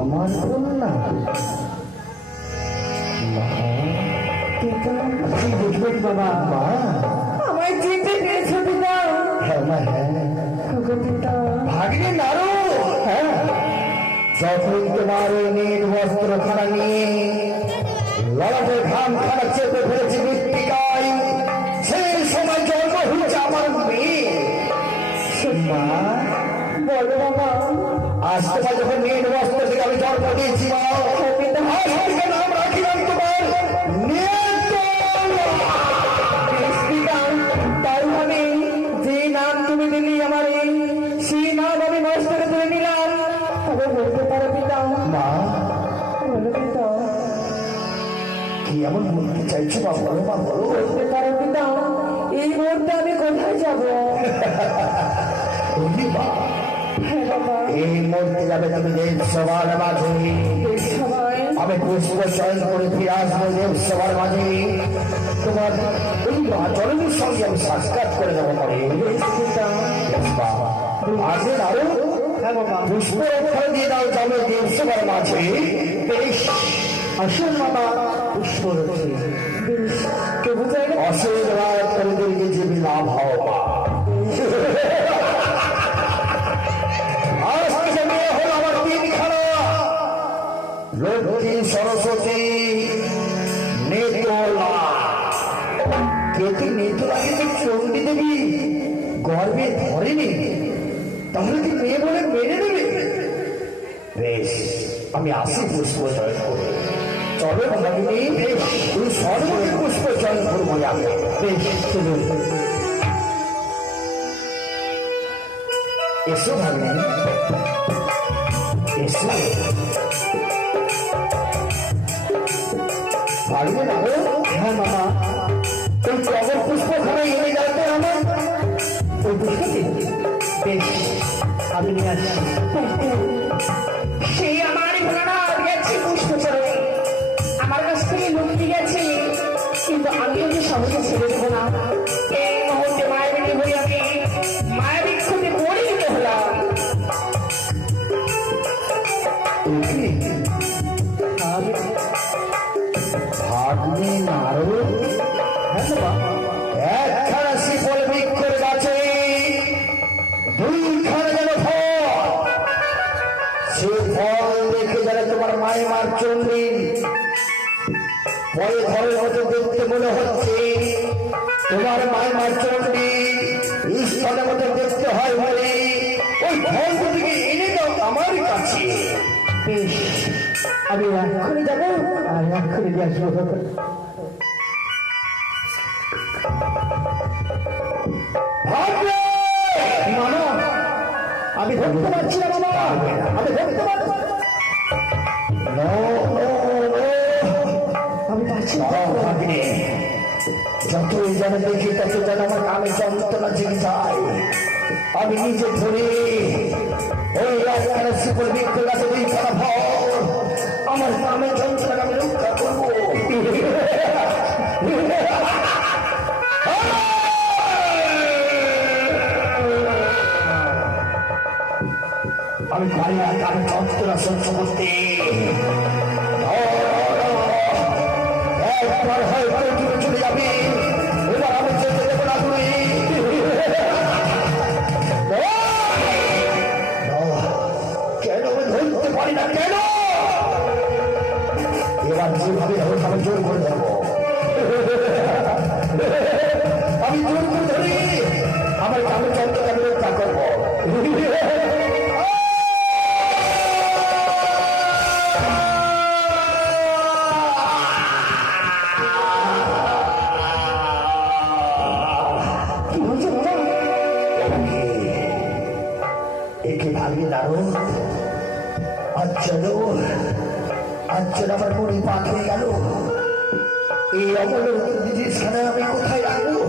আমার কন্যা পিতা, আপনি বুঝবেন বাবা, মা। আমায় চিনতে পেরেছ পিতা? হ্যাঁ মা হ্যাঁ। ওগো পিতা, ভাগ্নে নারু, হ্যাঁ যখন তোমার ওই নীল বস্ত্র খানা নিয়ে লড়াতে ঘাম খানা চেপে ফেলেছি মৃত্তিকায়, সেই সময় জন্ম হয়েছে আমার মেয়ে। মা, বলো বাবা। আজ তোমার যখন নীল বস্ত্র থেকে আমি জন্ম দিয়েছি মা, আজ থেকে নাম রাখিলাম তোমার নেত্রলা। পিতা, তাই আমি যে নাম তুমি দিলি আমার, সেই নাম আমি মস্তকে তুলে নিলাম। তবে বলতে পারো পিতা? মা, বলো পিতা, কি এমন বলতে চাইছো মা? বলো মা বলো। বলতে পারো পিতা, এই মুহূর্তে আমি কোথায় যাব? বলি মা, হ্যাঁ বাবা, এই মুহূর্তে যাবে তুমি দেবসভার মাঝে। বেশ সবাই আমি পুষ্প চয়ন করে ফিরে আসবো দেবসভার মাঝে। তোমার ওই আচরণের সঙ্গে আমি সাক্ষাৎ করে দেবো পরে। পিতা। আগে আরো হ্যাঁ বাবা, পুষ্প রক্ষা দিয়ে দাও যাবে দেবসভার মাঝে। বেশ, আসুন বাবা, পুষ্প রয়েছে। বেশ, তবু চাইলে আশীর্বাদ করে দিকে জীবী লাভ হও মা। আজ থেকে মেয়ে হল আমার তিনখানা, লক্ষ্মী সরস্বতী নেত্রলা। কেতু নেত্রলাকে তো চণ্ডী দেবী গর্বে ধরেনি, তাহলে কি মেয়ে বলে মেনে নেবে? বেশ, আমি আসি পুষ্প চয়ন করবো। চলো ভগিনী, বেশ তুমি সর্বদা পুষ্প চয়ন করবো আমি। বেশ চলুন। এসো ভাগ্নে, এসো ভাগ্নে। না গো, হ্যাঁ মামা, ওই টগর পুষ্পখানা এনে যাবে আমার। ওই পুষ্পটি বেশ, আমি নিয়ে আসছি। সেই আমার ভোলানাথ গেছে পুষ্পচরণে, আমার কাছ থেকে লুকিয়ে গেছে, কিন্তু আমিও যে সহজে ছেড়ে দেবো না। এই মুহূর্তে মায়াবিনী হয়ে আমি মায়াবীর খুঁজে পড়ে দিতে হলাম। ভাগ্নে নারদ, হ্যাঁ মামা, একখানা শিফল বৃক্ষের গাছে দুইখানা যেন ফল, সে ফল দেখে যারা তোমার মায়ের চন্ডী পরে ঘরের মতো দেখতে মনে হচ্ছে, তোমার মায়ের চন্ডী ঈশ্বরের মতো দেখতে হয় বলে ওই ফল দুটিকে এনে দাও আমার কাছে। বেশ, আমি এক্ষুনি যাবো আর এক্ষুনি দিয়ে আসবো। ভাগ্নে! মামা, আমি ধরতে পারছি না মামা, আমি ধরতে পারছি না। No, no, no! আমি পারছি না। ভাগ্নে, যতই যেন দেখি তত যেন আমার কানে যন্ত্রণা জেগে যায়। আমি নিজে ধরে ওই একখানা শিকল বৃক্ষের কাছে দুইখানা ফল, আমার কানে যন্ত্রণা আমি রক্ষা করবো। আমি পারি না কানে যন্ত্রণা সহ্য করতে। একবার হয়তো তুমি চলে যাবে, এবার আমি যেতে দেবো না তুমি। কেন আমি ধরতে পারি না কেন? এবার যেভাবে হোক আমি জোর করে দেবো। আমি জোর করে ধরি, আমার কানে যন্ত্রণা আমি রক্ষা করবো। কি হয়েছে মামা? একে ভাগিয়ে দাঁড়ো। আজ যেন আমার মনে পাঠিয়ে গেল। এই অমলের জিনিসখানে আমি কোথায় রাখবো?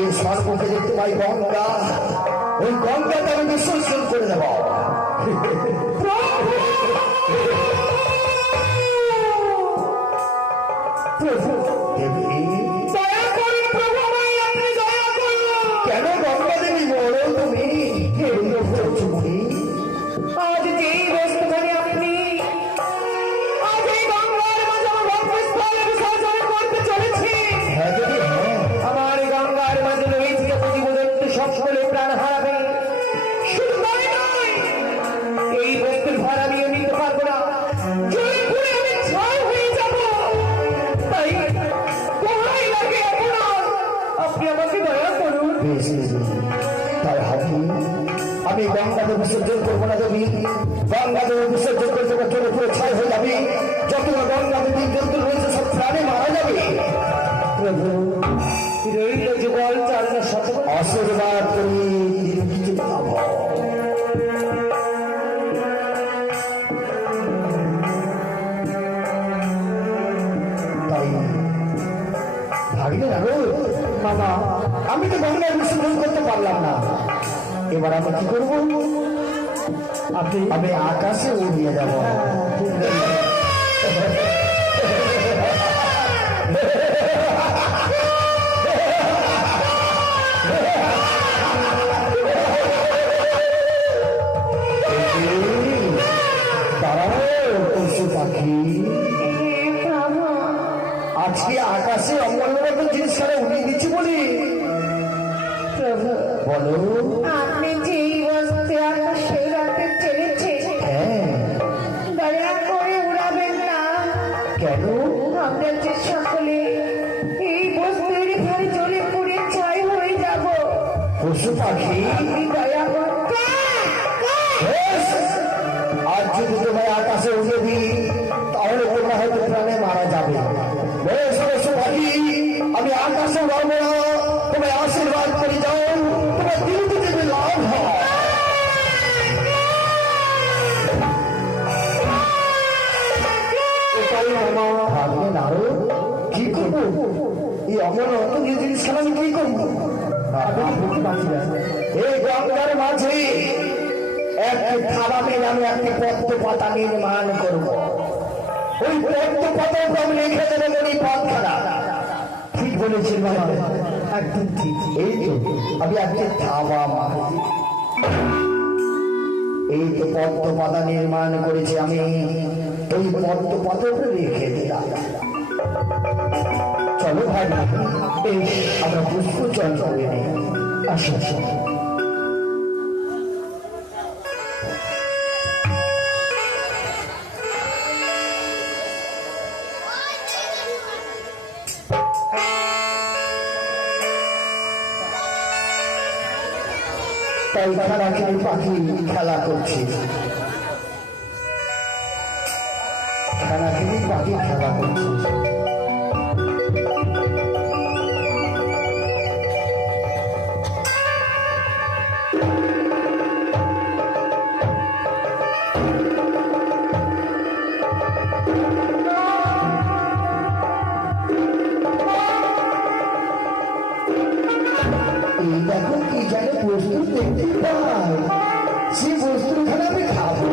এই সর্বকে দেখতে পাই গঙ্গা, ওই গঙ্গাতে আমি বিসর্জন করে দেব। দেবী, দয়া করুন প্রভু, আমায় আপনি দয়া করুন। কেন গঙ্গা দেবী বলো তুমি? তুমি আজ যেই বস্তুখানে আপনি আজ এই গঙ্গার মাঝে আমার ভক্তস্থলে বিসর্জন করতে চলেছে, হ্যাঁ দেবী, হ্যাঁ। আমার এই গঙ্গার মাঝে নদী থেকে প্রতিবদন্ত সকলে প্রাণ হারাবে। শুধু তাই নয়, এই বস্তুর ভার আমিও নিতে পারবো না, জলে পুড়ে আমি ছাই হয়ে যাব। তাই কোথায় লাগে আপনার, আপনি আমাকে দয়া করুন। বেশ, বেশ, বেশ। তাই হবে। আমি গঙ্গাতে বিসর্জন করবো না দেবী, গঙ্গাতে বিসর্জন করতে চলে পুরো ছাই হয়ে যাবে। যত গঙ্গাতে জীব জন্তু রয়েছে সব প্রাণে মারা যাবে। প্রভু, রইল যুগল চালনা শত আশীর্বাদ করি কিছু পাবো। তাই ভাগিনে রাখো মামা, আমি তো গঙ্গায় বিসর্জন করতে পারলাম না, এবার আমি কি করবো? আমি আকাশে উড়িয়ে যাব। দাঁড়াও পশু পাখি, আজকে আকাশে অমূল্য রকম জিনিস করে উড়িয়ে দিচ্ছি বলি। প্রভু, বলো। আপনি যে এই বস্তে আকাশে উড়াতে চেয়েছেন, হ্যাঁ, দয়া করে উড়াবেন না। কেন? আমরা যে সকলে এই বস্তুর ভারে জ্বলে পুড়ে ছাই হয়ে যাব, পশু পাখি, আপনি দয়া করতে। বেশ, আজ যদি তোমায় আকাশে উড়ে দিই তাহলে তোমরা হয়তো প্রাণে মারা যাবে। বেশ পশু পাখি, আমি আকাশে উড়াবো না, তোমায় আশীর্বাদ করে যাও। আমি বুঝতে পারছি না। এই গঙ্গার মাঝে একটি থাবাকে আমি একটি পদ্ম পাতা নির্মাণ করব। ওই পদ্ম পাতা আমি লিখে দেবো এই পথখানা। ঠিক বলেছেন বাবা, একদম ঠিক। এই তো আমি একটি থাবা মারব। এই তো পদ্ম পাতা নির্মাণ করেছি আমি, এই পদ্ম পাতাটা লিখে দিলাম। চলো ভাই, এই আমরা পুষ্পচয়ন করে নিই। আসো আসো। তাই খেলাখেলি পাখি খেলা করছি, খেলাখেলি পাখি খেলা করছি। এই দেখো কি যেন প্রস্তুত দেখতে পাই, সে বস্তুখানে আমি খাবো।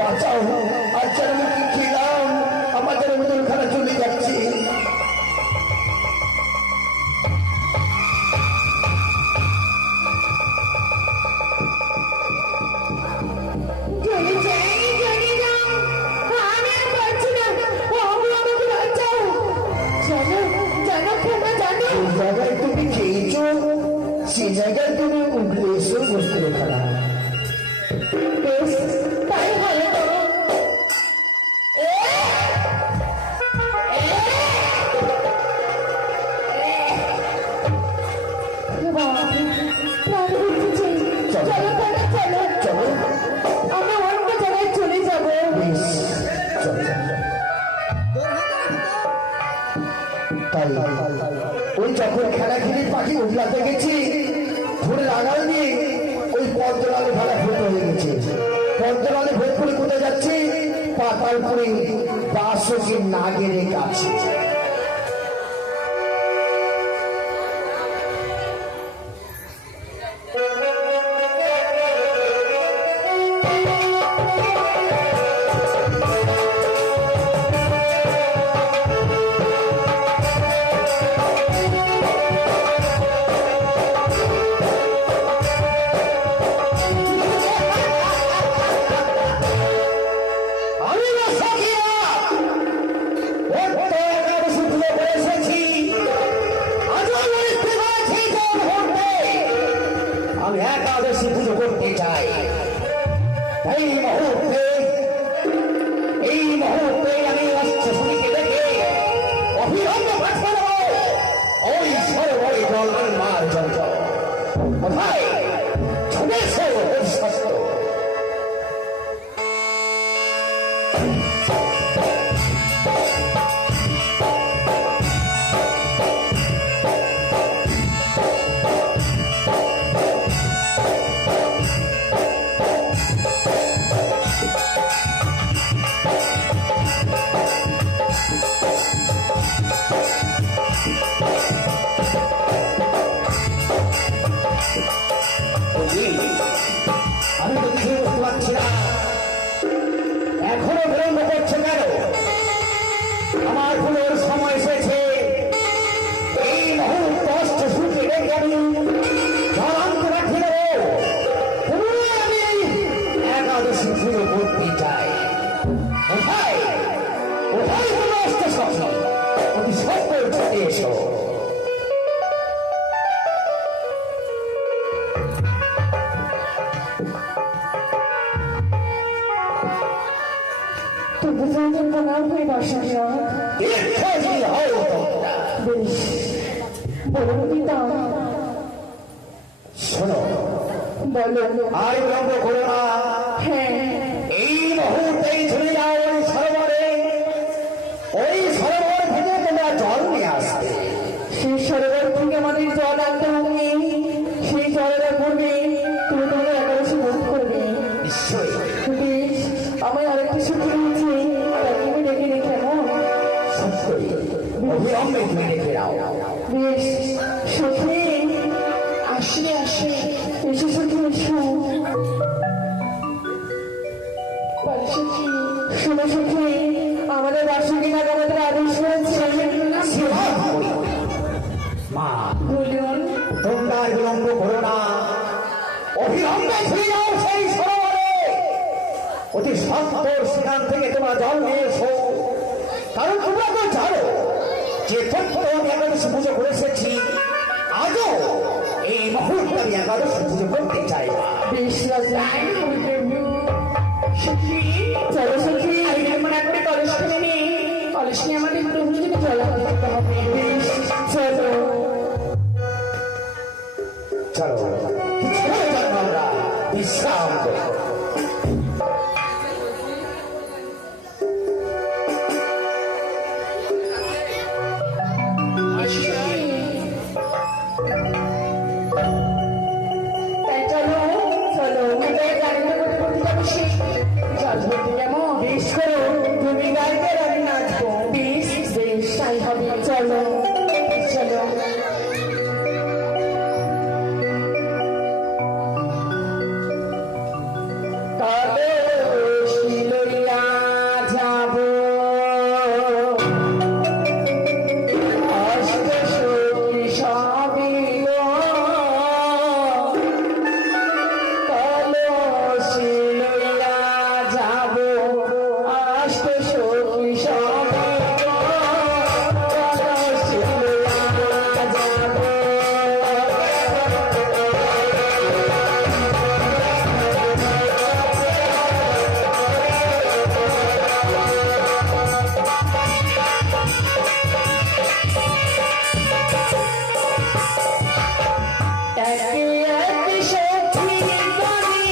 বাঁচাও, আচ্ছা আমি কি খেলাম, আমাদের ওখানে চলে যাচ্ছি। জায়গায় তুমি খেয়েছ, সে জায়গায় তুমি উঠলে এসে বসতে খানা। তাই ভালো তো। আমরা অন্য জায়গায় চলে যাবো। তাই ওই যখন খেলাখেলি পাখি উঠলাতে গেছি, ধরে লাগাল দিয়ে ওই পদ্মলালে খেলা ভোট হয়ে গেছে। পদ্মলালে ভোট করে কোথায় যাচ্ছে? পাতালপুরে বাসকে নাগের কাছে। এই মুহূর্তে আমি অষ্টশরীকে দেখে অভিনন্দ পাঠাবো ওই সরোবরে জল মার জল কোথায় ছুটে স্বাস্থ্য। আমি তো খেয়ে উঠতে পারছি না, এখনো বিলম্ব করছে কেন? আমার পুরোর সময় এসেছে। এই মুহূর্তে অষ্টশরীকে রেখে আমি জলান্ত রাখি দেবো। পুনরায় আমি একাদশী পুজো করতে চাই। কোথায় কোথায় কোনো অষ্টশরী? অতি সত্তর ছুটে এসো। প্রণাম হয়ে বসানো। বেশ বলো পিতা, শোনো, বলো। আর বিলম্ব করো না, হ্যাঁ এই মুহূর্তেই চলে যাও ওই সরোবরে। ওই সরোবর থেকে তোমরা জল নিয়ে আসবে। সেই সরোবর থেকে আমাদের জল আনতে হবে। সেই জলের পূর্বে তুমি তোমাদের একাদশী ভোগ করবে। নিশ্চয়ই বেশ, আমার আরেকটা সত্যি রয়েছে, তাকে আমি ডেকে নি কেমন? সত্যই অবিলম্বে তুমি দেখে নাও। বেশ, সখী আসলে আসে, এসে সখী এসো। বলে সখী, শোনো সখী, আমাদের বাসুকি নাগ আমাদের আদেশ করেছে। সেবা করি। মা, বলুন। তোমরা আর বিলম্ব করো না, অবিলম্বে ফিরে যাও সেই সরোবরে। অতি সত্তর সেখান থেকে তোমরা জল নিয়ে এসো। কারণ তোমরা তো জানো যে তথ্য আমি একাদশী পুজো করে এসেছি। আজও এই মুহূর্তে আমি একাদশী পুজো করতে চাই না। বেশ রাজা, সখী চলো সখী, মনে করে কলস কিনে নি। কলস নিয়ে আমাদের প্রভুজিকে জল করতে হবে। বেশ চলো। চলো কিছুক্ষণের জন্য আমরা বিশ্রাম করব। তাই চলো চলো, এটাই গাড়িতে করতে করতে যাবো। সেই জল ধরতে কেমন? বেশ করো, তুমি গাইবে আর আমি নাচবো। বেশ বেশ, তাই হবে। চলো চলো। কলসি লইয়া যাবো, অষ্টসখী সবই গো। কলসি লইয়া যাবো, অষ্টসখী সবই গো। কলসি লইয়া যাবো। একে একে সখী গরি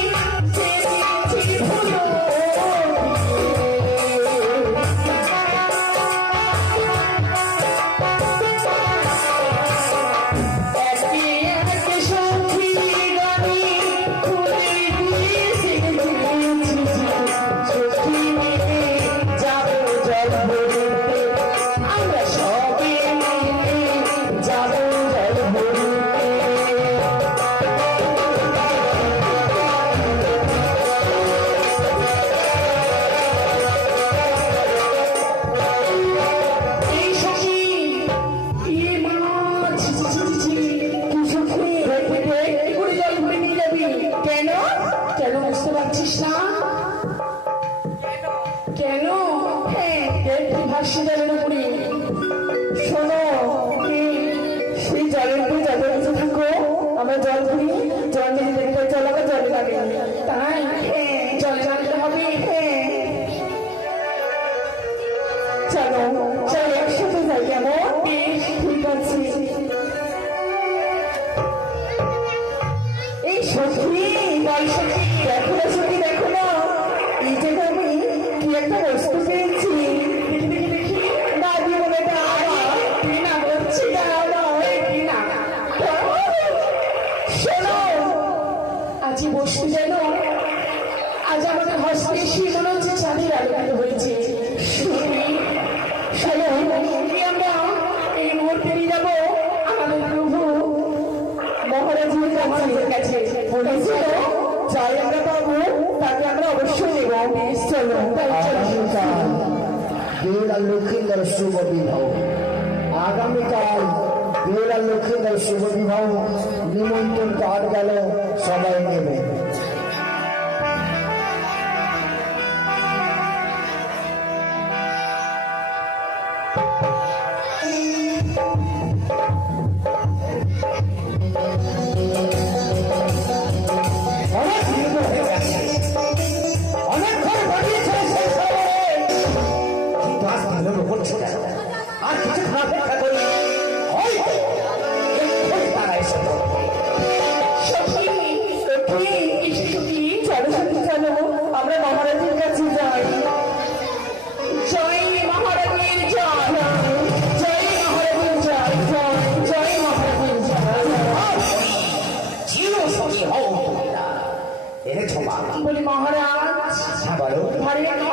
সেবিছি ভুলো। একে একে সখী গরি ফুলে দিয়ে সেবিছি। সখী মিলে যাবো জল ভরিতে, আমরা সবে মিলে যাবো জল ভরিতে। এই সখী, এই মাছ, ছি, ছি, ছি, ছি, কি সখী? কি করে জল ভরে নিয়ে যাবি? কেন? কেন বুঝতে পারছিস না? কেন? হ্যাঁ, একটি ভাষ্য জলের উপরে। শোনো, সেই জলের উপরে যত কিছু থাকো, আমরা জল ভরি, জল নিয়ে দেখতে চল, আবার জলে লাগে। তাই? হ্যাঁ, জলে নামতে হবে। হ্যাঁ, চলো চলো একসাথে যাই। কেমন? বেশ, ঠিক আছে। এই সখী, বল সখী, দেখো না সখী, দেখো না, এই জায়গায় আমি কি একটা বস্তু পেয়েছি। দেখি দেখি দেখি। না দিব না, তুই না বলছি না, না শোনো, আজ এই বস্তু যেন আজ আমাদের হস্তে এসে মনে হচ্ছে চাঁদের আলোকিত হয়েছে। শুনি, শোনো, আমরা এই মুহূর্তে নিয়ে যাবো আমাদের প্রভু মহারাজের কাছে। বলেছিল যাই আমরা পাবো তাকে আমরা অবশ্যই নেব। বেশ চলো, তাই চলো। আগামীকাল বেল আর লক্ষ্মীন্দর শুভ বিবাহ। আগামীকাল বেল আর লক্ষ্মীন্দর শুভ বিবাহ। নিমন্ত্রণ কার্ড গেল, সবাই নেবে। অনেক দীর্ঘ হয়ে গেছে, অনেকক্ষণ বাড়িয়েছে সেই সরোবরে, কিন্তু আজ বিলম্ব হচ্ছে কেন? আর কিছুক্ষণ অপেক্ষা করি, হয়তো এক্ষুনি তারা এসে পড়বে। সখী, সখী, চলো সখী চলো।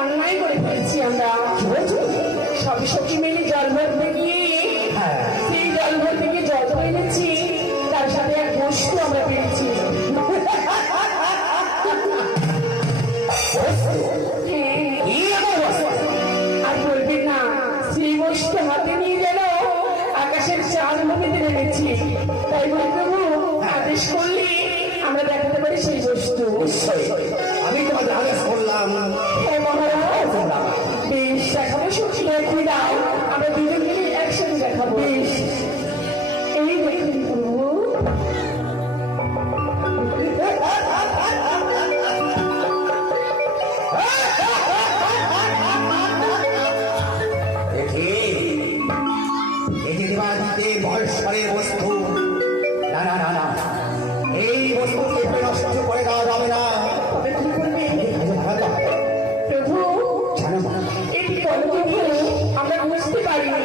অন্যায় করে ফেলেছি আমরা। কি বলছো? সব সখী মিলে জল ভরতে গিয়ে হ্যাঁ। সেই জল ভরতে গিয়ে যত এনেছি তার সাথে এক বস্তু আমরা পেয়েছি। হ্যাঁ, এই আমার বস্তু? আর বলবেন না, সেই বস্তু হাতে নিয়ে যেন আকাশের চাঁদ ভূমিতে নেমেছি। তাই বলে প্রভু আদেশ করলে আমরা দেখাতে পারি সেই বস্তু। নিশ্চয়ই আমি তোমাদের আদেশ করলাম। হ্যাঁ মহারাজ, বেশ দেখাবো সখী, এখন দাও আমরা দুজন মিলে একসাথে দেখাবো। বেশ, এই দেখুন প্রভু। দেখি এটি দেবাদিতে মহেশ্বরের বস্তু। না না না না, এই বস্তুকে নষ্ট করে দেওয়া যাবে না। তবে কি করবে প্রভু? জানো মা, এটি কলকে আমরা বুঝতে পারিনি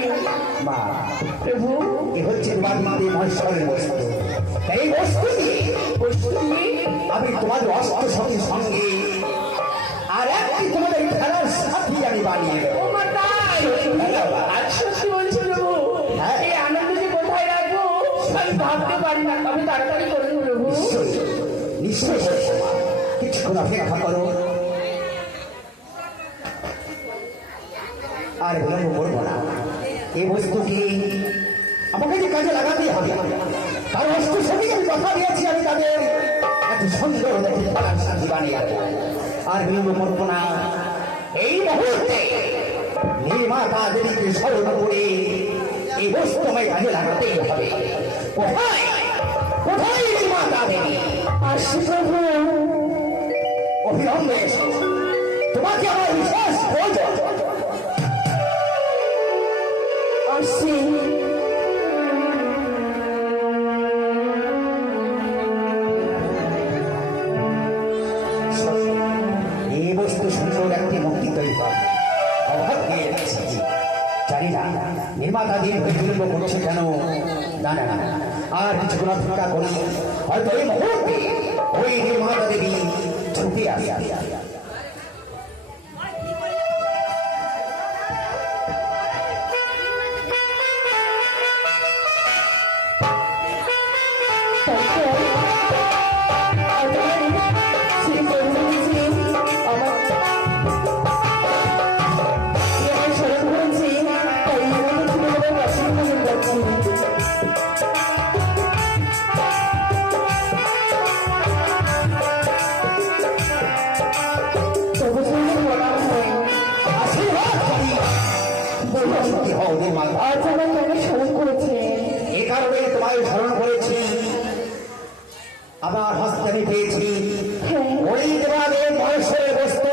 মা, প্রভু। এ হচ্ছে দেবাদিতে মহেশ্বরের বস্তু। এই বস্তু দিয়ে বস্তু নিয়ে আমি তোমাদের অস্ত্র শক্তির সঙ্গে আর একটি তোমাদের খেলার সাথী আমি বানিয়ে দেবো। ও মা তাই? আজ সত্যি বলছি প্রভু, হ্যাঁ। এই আনন্দ যে কোথায় রাখবো আমি ভাবতে পারি না। আমি তাড়াতাড়ি করুন প্রভু। নিশ্চয়ই নিশ্চয়ই করবো মা। কিছুক্ষণ অপেক্ষা করো, আর বিলম্ব করবো না। এই বস্তুটি আমাকে যে কাজে লাগাতেই হবে। তার অস্ত্র সঙ্গে আমি কথা দিয়েছি, আমি তাদের এত সুন্দর দেখে খেলার সাথী বানিয়ে দেবো। আর বিলম্ব করবো না, এই মুহূর্তে নির্মাতা দেবীকে স্মরণ করে এই বস্তু আমায় কাজে লাগাতেই হবে। কোথায় কোথায় নির্মাতা দেবী? আসছি প্রভু। অবিলম্বে এসো, তোমাকে আমার বিশেষ প্রয়োজন। আসছি। এই বস্তু সুন্দর একটি মুক্তি তৈরি হয়। অভাব দিয়ে রেখেছি, জানি না নির্মাতা দিন বিলম্ব করছে কেন। না না না, আর কিছুক্ষণ অপেক্ষা করি, হয়তো এই মুহূর্তে ওই নির্মাতা দেবী ছুটে আসে। আজ আমার কেন স্মরণ করেছে? এই কারণে তোমায় স্মরণ করেছি। আমার হস্তে আমি পেয়েছি ওই দেওয়ালের মহেশ্বরের বস্তু।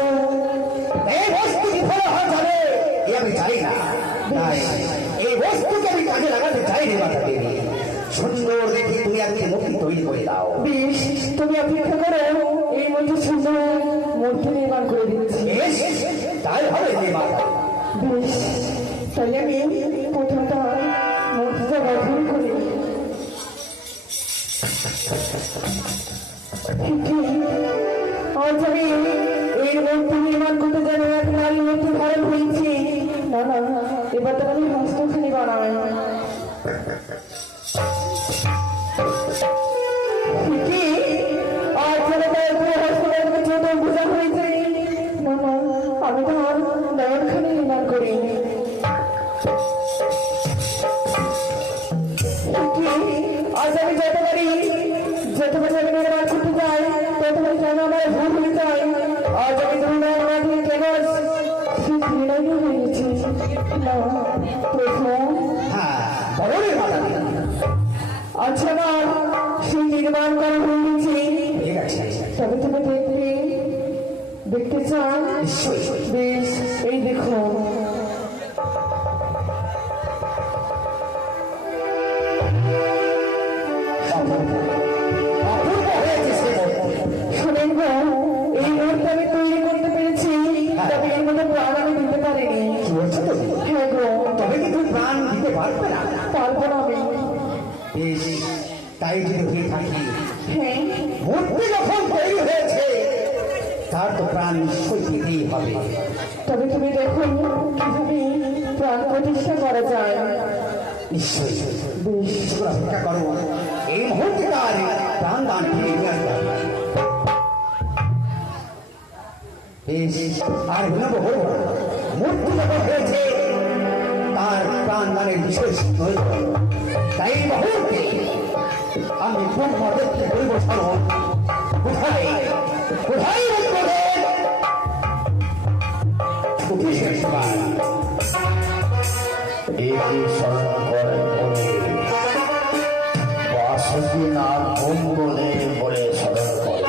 এই বস্তু বিফলে হয়ে যাবে এ আমি চাই না। তাই এই বস্তুকে আমি কাজে লাগাতে চাই নির্মাতা দেবী। সুন্দর দেখে তুমি একটি মূর্তি তৈরি করে দাও। বেশ, তুমি অপেক্ষা করো, এই মধ্যে সুন্দর মূর্তি নির্মাণ করে দিচ্ছি। বেশ, তাই হবে নির্মাতা। বেশ, তাই আমি প্রথমটা মূর্তিটা গঠন করি। আজ আমি এই মূর্তি নির্মাণ করতে যেন এক নারী মূর্তি ধারণ হয়েছি। না না, এবার তো আমি হস্তখানি বানাই। আজ যেন তার পুরো হস্তখানি ছোট বোঝা হয়েছে। না না, আমি তো আর নয়নখানি নির্মাণ করি। আজ আমি যতবারই আমি নির্মাণ করতে যাই ততবারই যেন আমার ভুল হয়ে যায়। আজ আমি ঘৃণার মাঝে কেন ঘৃণাই হয়ে গেছি। না প্রথম হ্যাঁ, বড় নির্মাতা দেবী। আজ আমার সেই নির্মাণ করা হয়ে গেছে। ঠিক আছে, তবে তুমি দেখতে চান? নিশ্চয়ই। বেশ, এই দেখো। অপূর্ব হয়েছে সে মূর্তি। শোনেন গো, এই মুহূর্তে আমি তৈরি করতে পেরেছি, তবে এর মধ্যে প্রাণ আমি দিতে পারিনি। কি বলছো তুমি? হ্যাঁ গো, তবে কি তুমি প্রাণ দিতে পারবে না? পারবো না আমি। বেশ, তাই যদি হয়ে থাকি, হ্যাঁ, মূর্তি যখন তৈরি হয়েছে তার তো প্রাণ নিশ্চয়ই দিতেই হবে। তবে তুমি দেখো কিভাবে প্রাণ প্রতিষ্ঠা করা যায়। নিশ্চয়ই বেশ করে অপেক্ষা করো, এই মুহূর্তে তার প্রাণ দান ফিরে নিয়ে আসবে। বেশ, আর বিলম্ব হলো না। মৃত্যু যখন হয়েছে তার প্রাণ দানের বিশেষ প্রয়োজন। তাই এই মুহূর্তে আমি খুব মদতকে বলবো, স্মরণ কোথায় কোথায় উত্তরের অভিষেক সভায় এই স্মরণ করেন বলে বাসুকি না ঘুম বলে বলে স্মরণ করে।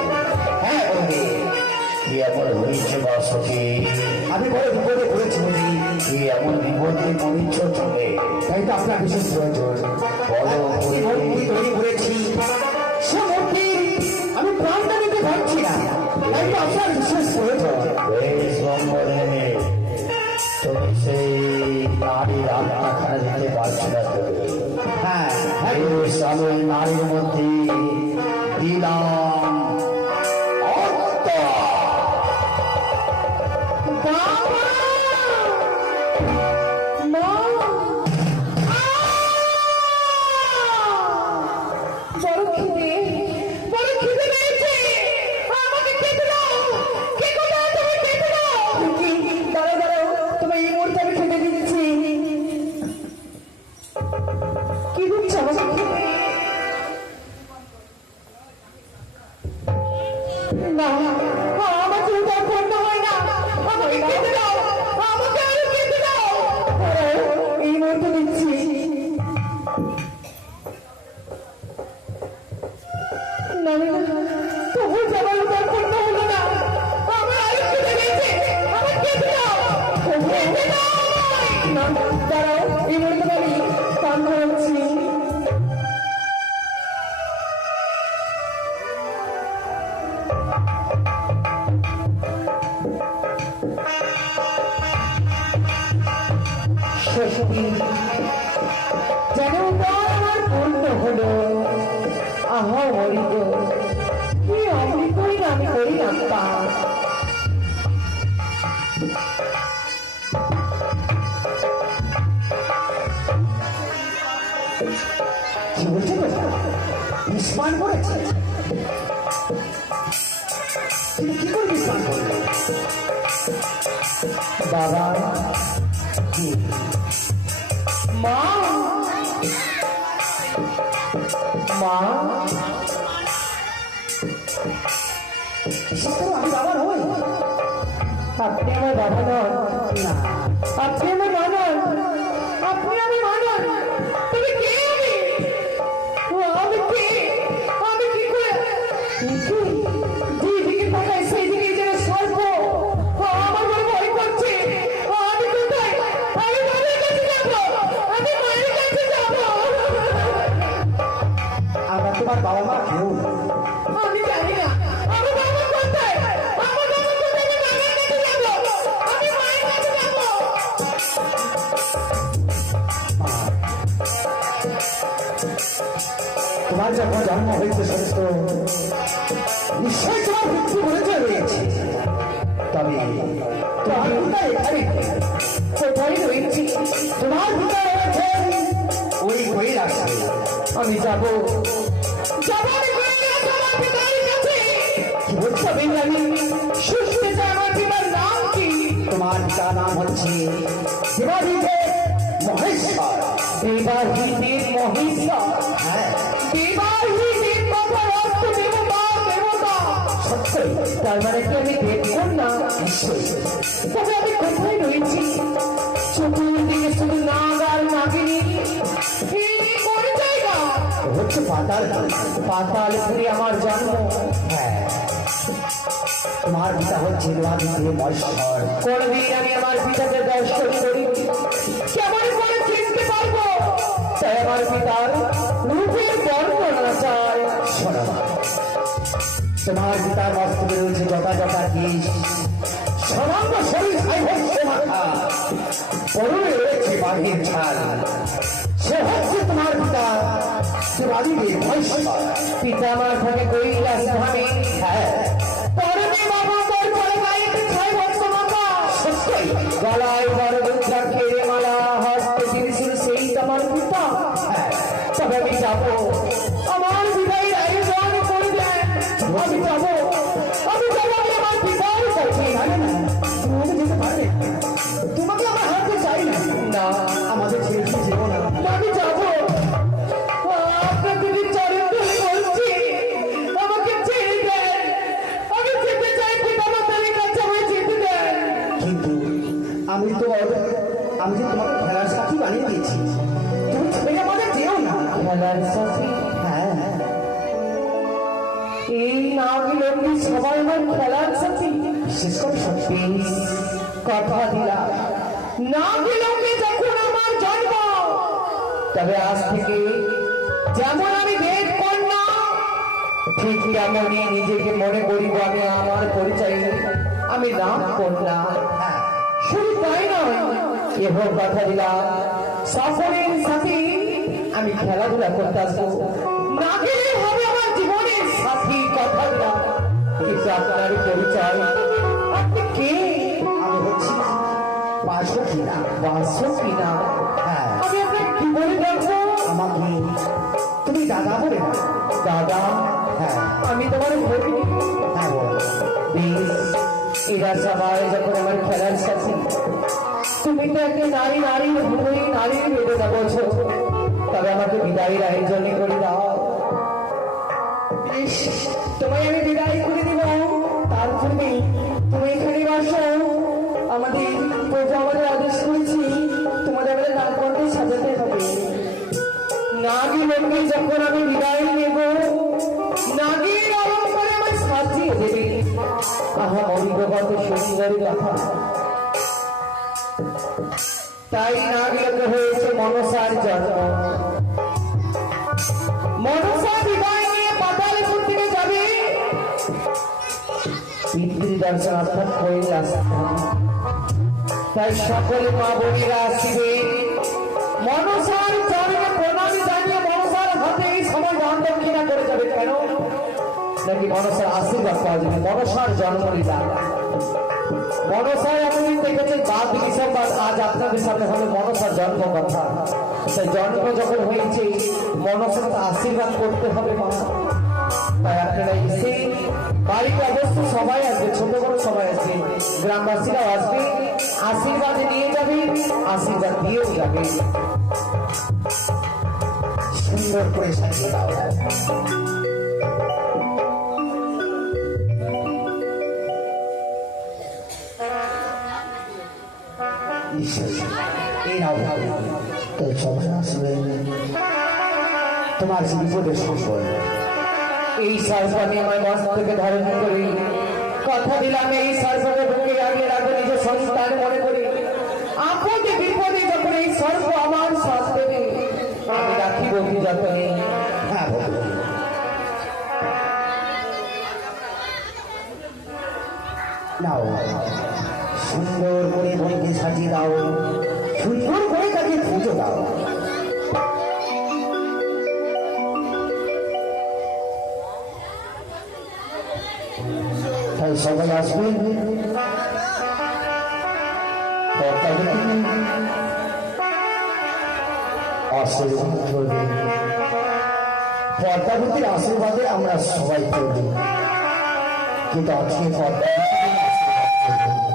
হ্যাঁ বলবি, কি এমন হয়েছে বাসুকি? আমি বড় বিপদে পড়েছি বলি, কি এমন বিপদে পড়েছ তুমি? তাই তো আপনার বিশেষ প্রয়োজন। বলো যে মূর্তি তৈরি করেছি সে মূর্তি আমি প্রাণটা নিতে পারছি না, তাই তো আপনার বিশেষ প্রয়োজন। বেশ বলে তুমি সেই নারীর আত্মাখানা দিতে পারছি না তুমি। হ্যাঁ হ্যাঁ, বেশ, আমি নারীর মধ্যে দিলাম আত্মা। বাবা! মা! বড় খিদে পেয়েছে। আমাকে খেতে দাও। কে কোথায় তুমি খেতে দাও? দাঁড়াও দাঁড়াও, তুমি এই মুহূর্তে আমি খেতে দিচ্ছি। কি দিচ্ছ আমাকে খেতে? না, আমার চিন্তা করতে হয় না। আমাকে খেতে দাও, আমাকে আরো খেতে দাও। এই মুহূর্তে দিচ্ছি। না না, তবু যাবার উদ্ধার করতে হলো না। আমার আরো খেতে গেছে, আমার খেতে দাও। খেতে দাও। না, দাঁড়াও, এই মুহূর্তে আমি পান করাচ্ছি। শক্তি যেন উপায় আমার পূর্ণ হলো। আহা অমৃত, কি অমৃতই না আমি করিলাম পান। কি বলছে তো বিস্মান করেছে? তুমি কি করে বিস্মান করবে? বাবা, কি মা, মা, সত্য আমি বাবা নই। আপনি আমার বাবা নন। না, আপনি আমার মা নন। আপনি আমার মা নন। তুমি কে? আমি কে? আমি কি করে যেদিকে তাকাই সেইদিকে যেন সর্প। আমার বড় ভয় করছে। আমি কোথায়? আমি মায়ের কাছে যাবো। আমি মায়ের কাছে যাবো। আমরা তোমার বাবা মা কেউ না। আমি জানি না আমার বাবা কোথায়। আমার বাবা কোথায়? আমি মায়ের কাছে যাবো। আমি মায়ের কাছে যাবো। তোমার যখন জন্ম হয়েছে সত্য, নিশ্চয়ই তোমার মৃত্যু হয়েছে রয়েছে। তবে তোমার পিতা এখানে কোথায় রয়েছি? তোমার পিতা রয়েছে ওই কৈলাসে। আমি যাবো। যাবো আমি কৈলাস আমার পিতার কাছে। কি বলছো? তবে আমি শুনতে চাই আমার পিতার নাম কি? তোমার পিতার নাম হচ্ছে দেবাদিদেব মহেশ্বর। দেবাহিনীর মহেশ্বর। হ্যাঁ, দেবাহিনীর কথা অর্থ দেবতা দেবতা। সত্যই তার মানে কি আমি দেখুন না? নিশ্চয়ই। তবে আমি কোথায় রয়েছি? চতুর্দিকে শুধু নাগ আর নাগিনী। এই কোন জায়গা? হচ্ছে পাতাল। পাতালপুরে আমার জন্ম। হ্যাঁ, তোমার পিতা হচ্ছে দেবাদিদেব মহেশ্বর। কোনদিন আমি আমার পিতাকে দর্শন করি, কেমন করে চিনতে পারবো? তাই আমার পিতার রূপের বর্ণনা চাই। শোনো, তোমার পিতার মস্তকে রয়েছে যথাযথ কেশ, সমগ্র শরীর সাইভস্য মাথা, পরনে রয়েছে বাঘের ছাল। সে হচ্ছে তোমার পিতা দেবাদিদেব মহেশ্বর। পিতা আমার থাকে কৈলাস ধামে। হ্যাঁ, পরনে বাবা তোর পরে গায়ে 6 বছর মাথা। সত্যই গলায় বড় রুদ্রাক্ষের মালা, হস্তে ত্রিশূল, সেই তোমার পিতা। তবে আমি যাবো, আমার বিদায়ের আয়োজন করবেন। আমি যাবো, আমি আমার পিতার কাছে। তুমি যেতে পারবে, তোমাকে আমার হাতে চাই না। না, আমাদের ছেড়ে দিয়ে যেও না। আমি যাবো, আপনাকে চরণ ধরে বলছি, আমাকে ছেড়ে দেন। আমি যেতে চাই, পিতা মাতার কাছে আমায় যেতে দেন। কিন্তু আমি যে তোমাকে খেলার সাথী বানিয়ে দিয়েছি, তুমি ছেড়ে আমাদের যেও না। খেলার সাথী? হ্যাঁ, এই নাম লক্ষ্মী সবাই আমার খেলার সাথী। বিশেষ করে সত্যি কথা দিলাম, নাম লক্ষ্মী যখন আমার জন্ম, তবে আজ থেকে যেমন আমি বেদ কন্যা, ঠিক তেমনই নিজেকে মনে করিব আমি আমার পরিচয়, আমি নাম কন্যা। শুধু তাই নয়, এবং কথা দিলাম সফরের সাথে আমি খেলাধুলা করতে আসবো, না গেলে হবে আমার জীবনের সাথী। কথা দিলাম, কিন্তু আপনার পরিচয়, আপনি কে? আমি হচ্ছি বাসকিনা। বাসকিনা? হ্যাঁ, আমি আপনাকে কি বলে ডাকবো? আমাকে তুমি দাদা বলে না? দাদা? হ্যাঁ, আমি তোমার ভগিনী। হ্যাঁ বলো। বেশ, এরা সবাই যখন আমার খেলার সাথী, তুমি তো একটা নারী নারীর বেদনা বলছো, তবে আমাকে বিদায়ের আয়োজন করে দাও। বেশ, তোমায় আমি বিদায় করে দিব। তার জন্য তুমি এখানে বসো। আমাদের প্রভু আমাদের আদেশ করেছি, তোমাদের আমাদের নামকরণে সাজাতে হবে। নাগী লোককে যখন আমি বিদায় নেব, নাগীর অলঙ্কারে আমার সাজিয়ে দেবে। আহা অভিজ্ঞগত সুন্দরী কথা। তাই নাগীকে হয়েছে মনসার জন্ম। মনসা বিদায় নিয়ে পাতালপুর থেকে যাবে পিতৃদর্শন অর্থাৎ কৈলাসধাম। তাই সকলে মা বোনেরা আসবে মনসার চরণে প্রণামী জানিয়ে মনসার হাতে এই সময় দান দক্ষিণা করে যাবে। কেন? নাকি মনসার আশীর্বাদ পাওয়া যাবে। মনসার জন্মলীলা, মনসায় এতদিন দেখেছেন বাদ বিসম্বাদ, আজ আপনাদের সামনে হলো মনসার জন্ম কথা। তাই জন্ম যখন হয়েছে, মনসার আশীর্বাদ করতে হবে মা। তাই আপনারা এসে বাড়িতে অবশ্য সবাই আসবে, ছোট বড় সবাই আসবে, গ্রামবাসীরাও আসবে, আশীর্বাদ নিয়ে যাবে, আশীর্বাদ দিয়েও যাবে। সুন্দর করে সাজিয়ে দাও। এই নাও, তাই সবাই আসবে তোমার বিপদের সম্পদ। এই সর্প আমি আমার মস্তকে ধারণ করি, কথা দিলাম এই সর্পকে বুকে আগিয়ে রাখবো নিজ সন্তান মনে করি। আপদে বিপদে যখন এই সর্প আমার সাথ দেবে, আমি রাখিব কি যতনে। হ্যাঁ বলো। নাও, সুন্দর করে বোনকে সাজিয়ে দাও, সুন্দর করে তাকে পুজো দাও। তাই সবাই আসবেন, আশীর্বাদ করবেন। পদ্মাবতীর আশীর্বাদে আমরা সবাই করব, কিন্তু আজকে পদ্মাবতীর আশীর্বাদ করবেন।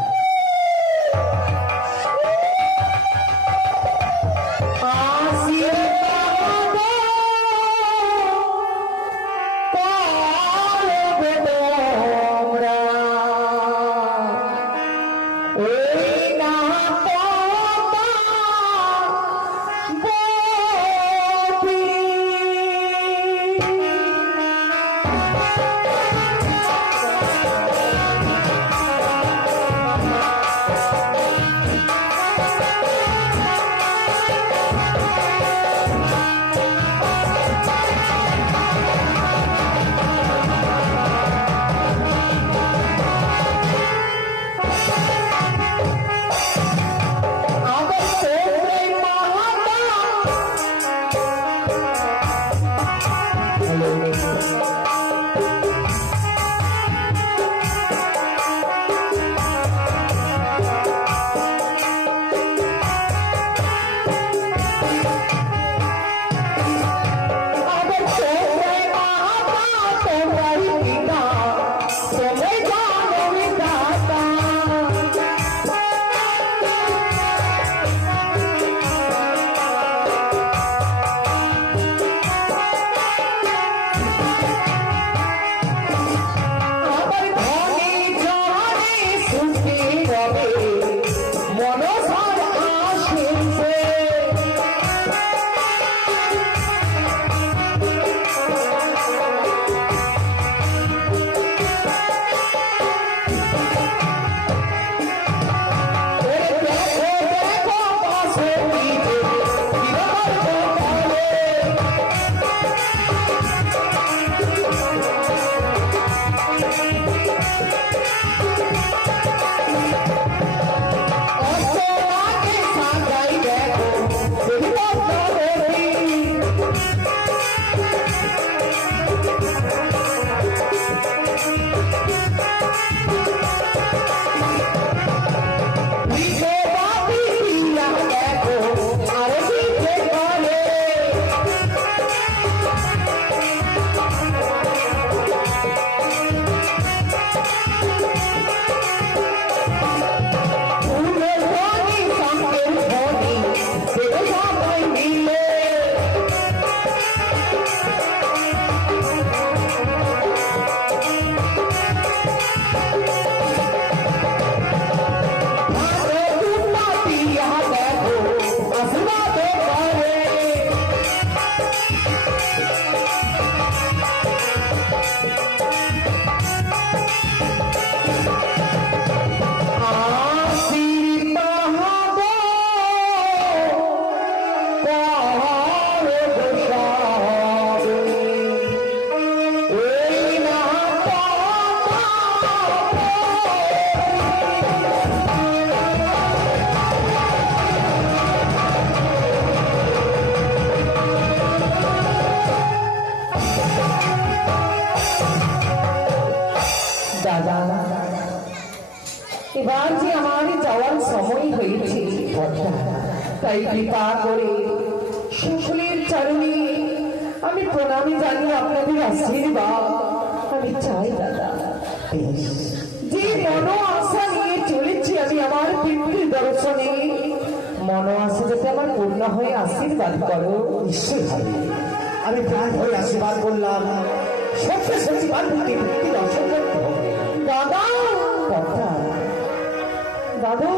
তাই কৃপা করে সকলের চরণে আমি প্রণামী জানিয়ে আপনাদের আশীর্বাদ আমি চাই দাদা। যে মনো আশা নিয়ে চলেছি আমি আমার পিতৃ দর্শনে, মনো আশা যাতে আমার পূর্ণ হয়ে আশীর্বাদ করো। নিশ্চয়ই হবে। আমি প্রাণ ভরে আশীর্বাদ করলাম, সত্যি সত্যি বান্ধবকে ভক্তি দর্শন করতে হবে। দাদা কথা দাদা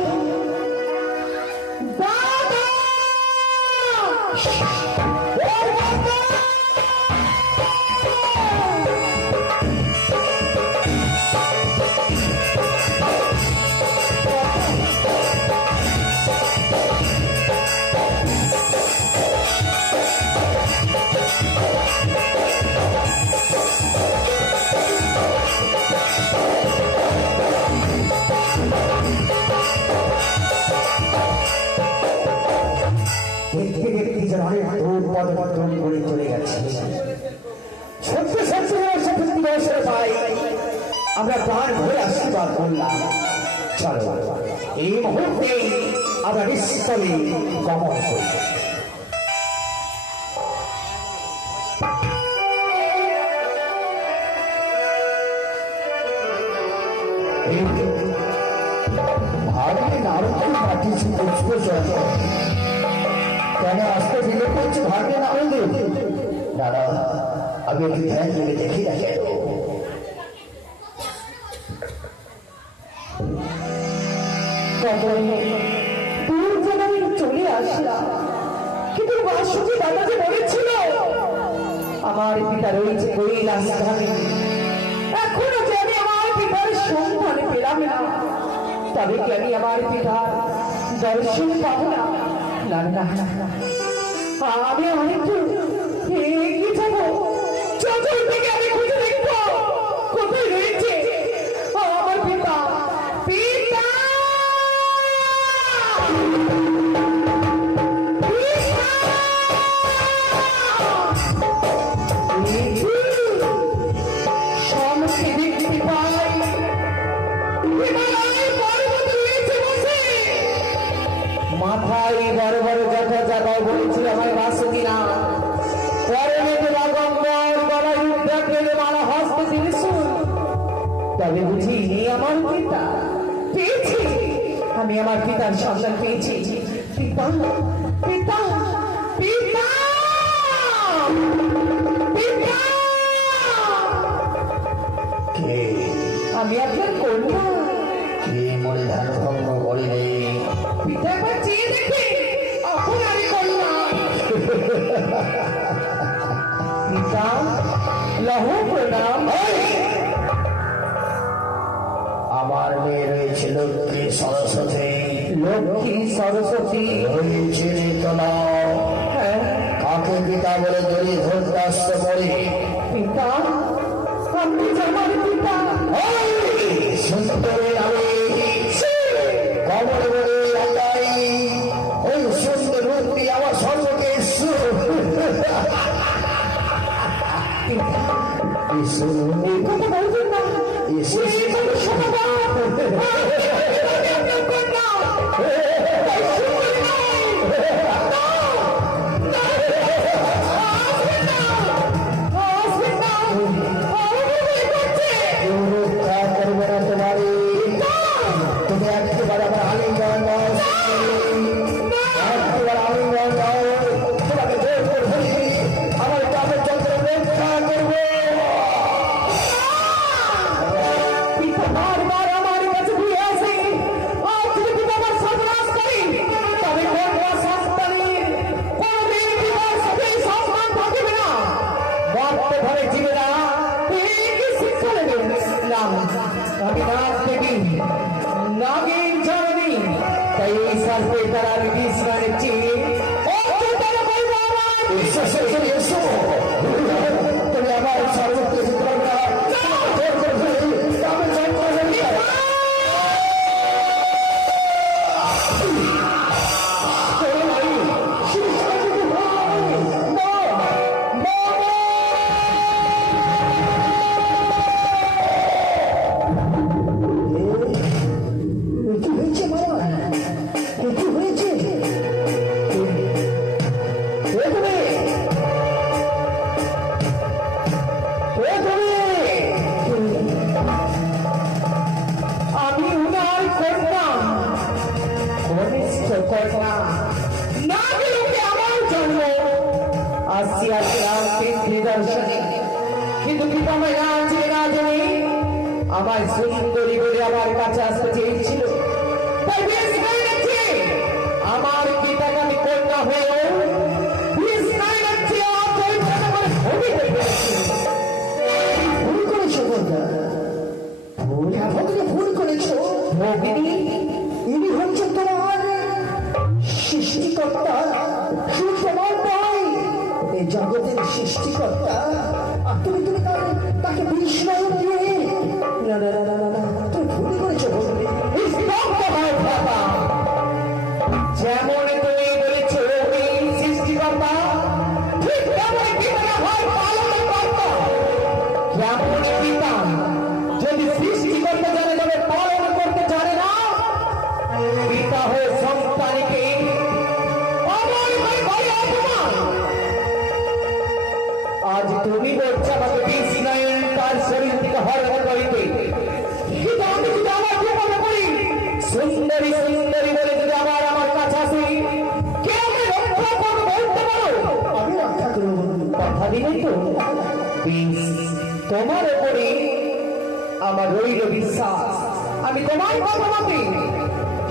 দাদা দেখতে দেখতে যেন অনেক দূর পদ অতিক্রম করে চলে গেছে। সত্যি সত্যি সত্যি বয়সের ভাই আমরা প্রাণ ভরে আশীর্বাদ করলাম। চলো এই মুহূর্তে আমরা নিশ্চয়ই গমন করি। ভাগ্যে নারদকে পাঠিয়েছি পুষ্প চন্দ্র, কেন আসতে দিলে করছে ভাগ্যে নারদে? দাদা আমি একটু ধ্যান করে দেখি না কেন? দূর যেন আমি চলে আসলাম, কিন্তু বাসুকি দাদা যে বলেছিল আমার পিতা রয়েছে কৈলাস ধামে, এখনো যে আমি আমার পিতার সন্ধানে পেলাম না, তবে কি আমি আমার পিতার দর্শন পাবো না? না না না না, আমি অনেকটু এগিয়ে যাবো, চতুর্দিকে আমি খুঁজে দেখবো কোথায় রয়েছে আমার পিতা। পিতা সমস্ত দেখতে পাই হিমালয় পর্বত রয়েছে বসে, মাথায় বড় বড় কথা জায়গায় বলেছিল আমার বাসুকি না, পরনে দিবাগম্বর গলায় উদ্যাগ্রে মালা হস্তে ত্রিশূল, তবে বুঝি আমার পিতা পেয়েছি, আমি আমার পিতার সন্তান পেয়েছি। পিতা পিতা পিতা পিতা, কে আমি আপনার কন্যা। কে মনে ধ্যান ভঙ্গ করিনি? পিতা একবার চেয়ে দেখে এখন আমি কন্যা। পিতা লহ প্রণাম। আমার মেয়ে রয়েছে লক্ষ্মী সরস্বতী, লক্ষ্মী সরস্বতী, রয়েছে তোলা হ্যাঁ কাকে পিতা বলে দড়ি ধরতে করে। পিতা আপনি যে আমার পিতা। সুন্দরে আমি কমল বলে আল্লাহ, ওই সুন্দর রূপটি আমার সর্বকে এই কথা বলবেন না, এই কথা শোনাবা। আমি আপনার কন্যা। তাই শুনুন নাই। না, না, আসবেন না, আসবেন না, আমাকে ভয় করছে। রক্ষা করবো না তোমারে, তুমি একবার আমার আলিঙ্গন দাও, একবার আলিঙ্গন দাও, তোমাকে জোর করে ধরি, আমার কাপড় চন্দ্র রক্ষা করবো। পিতা বারবার আমার কাছে ঘুরে আসে, আর যদি পিতা আমার সর্বনাশ করে, তবে কন্যা সন্তানের কোনদিন পিতার সাথে সম্মান থাকিবে না, মরতে ঘরে জিবে না। কি শিক্ষা দেবেন? না, আমি নাগ দেবী, নাগের জননী, তাই এই সর্পের দ্বারা আমি বিশ্রামের চেয়ে অত্যন্তর করবো আমার। এসো, এসো, এসো, তুমি আমার সর্বোচ্চ চিত্রটা জোর করে ধরি, আমি যন্ত্র ধরি। কি হয়েছে বাবা? কি হয়েছে? কন্যা না বিলম্বে আমার জন্ম আসছি আসলাম পিতৃদর্শনে, কিন্তু পিতামহ না জেনে না জেনে আমার সুন্দরী বলে আমার কাছে আসতে চেয়েছিল। তাই বেশ গায়ে যাচ্ছে আমার পিতাকে আমি কন্যা হয়েও বেশ গায়ে যাচ্ছে ভুল করেছো কন্যা, ভুল করেছো ভগিনী। ইনি হচ্ছেন তোমার সৃষ্টিকর্তা, শুধু তোমার নয় এই জগতের সৃষ্টিকর্তা। আর তুমি তুমি তাকে বিস্ময় দিয়ে না না না না না তুমি ভুল করেছো ভগিনী। যেমন তুমি বলেছ সৃষ্টিকর্তা, ঠিক তেমন পিতা হয় পালনকর্তা। যেমন পিতা যদি সৃষ্টিকর্তা জানে তবে পালন করতে জানে না, পিতা হয়ে সন্তানকে অমর হয়ে বলে অপমান। আজ তুমি বলছো আমাকে বিষ্ণায়ন তার শরীর থেকে হরণ করিতে, কিন্তু আমি যদি আমার জীবন করি সুন্দরী সুন্দরী বলে যদি আমার কাছে আসি, কে আমাকে রক্ষা করবে বলতে পারো? আমি রক্ষা করবো বন্ধু। কথা দিলেই তো বেশ, তোমার উপরে আমার রইল বিশ্বাস। আমি তোমার কথা মতে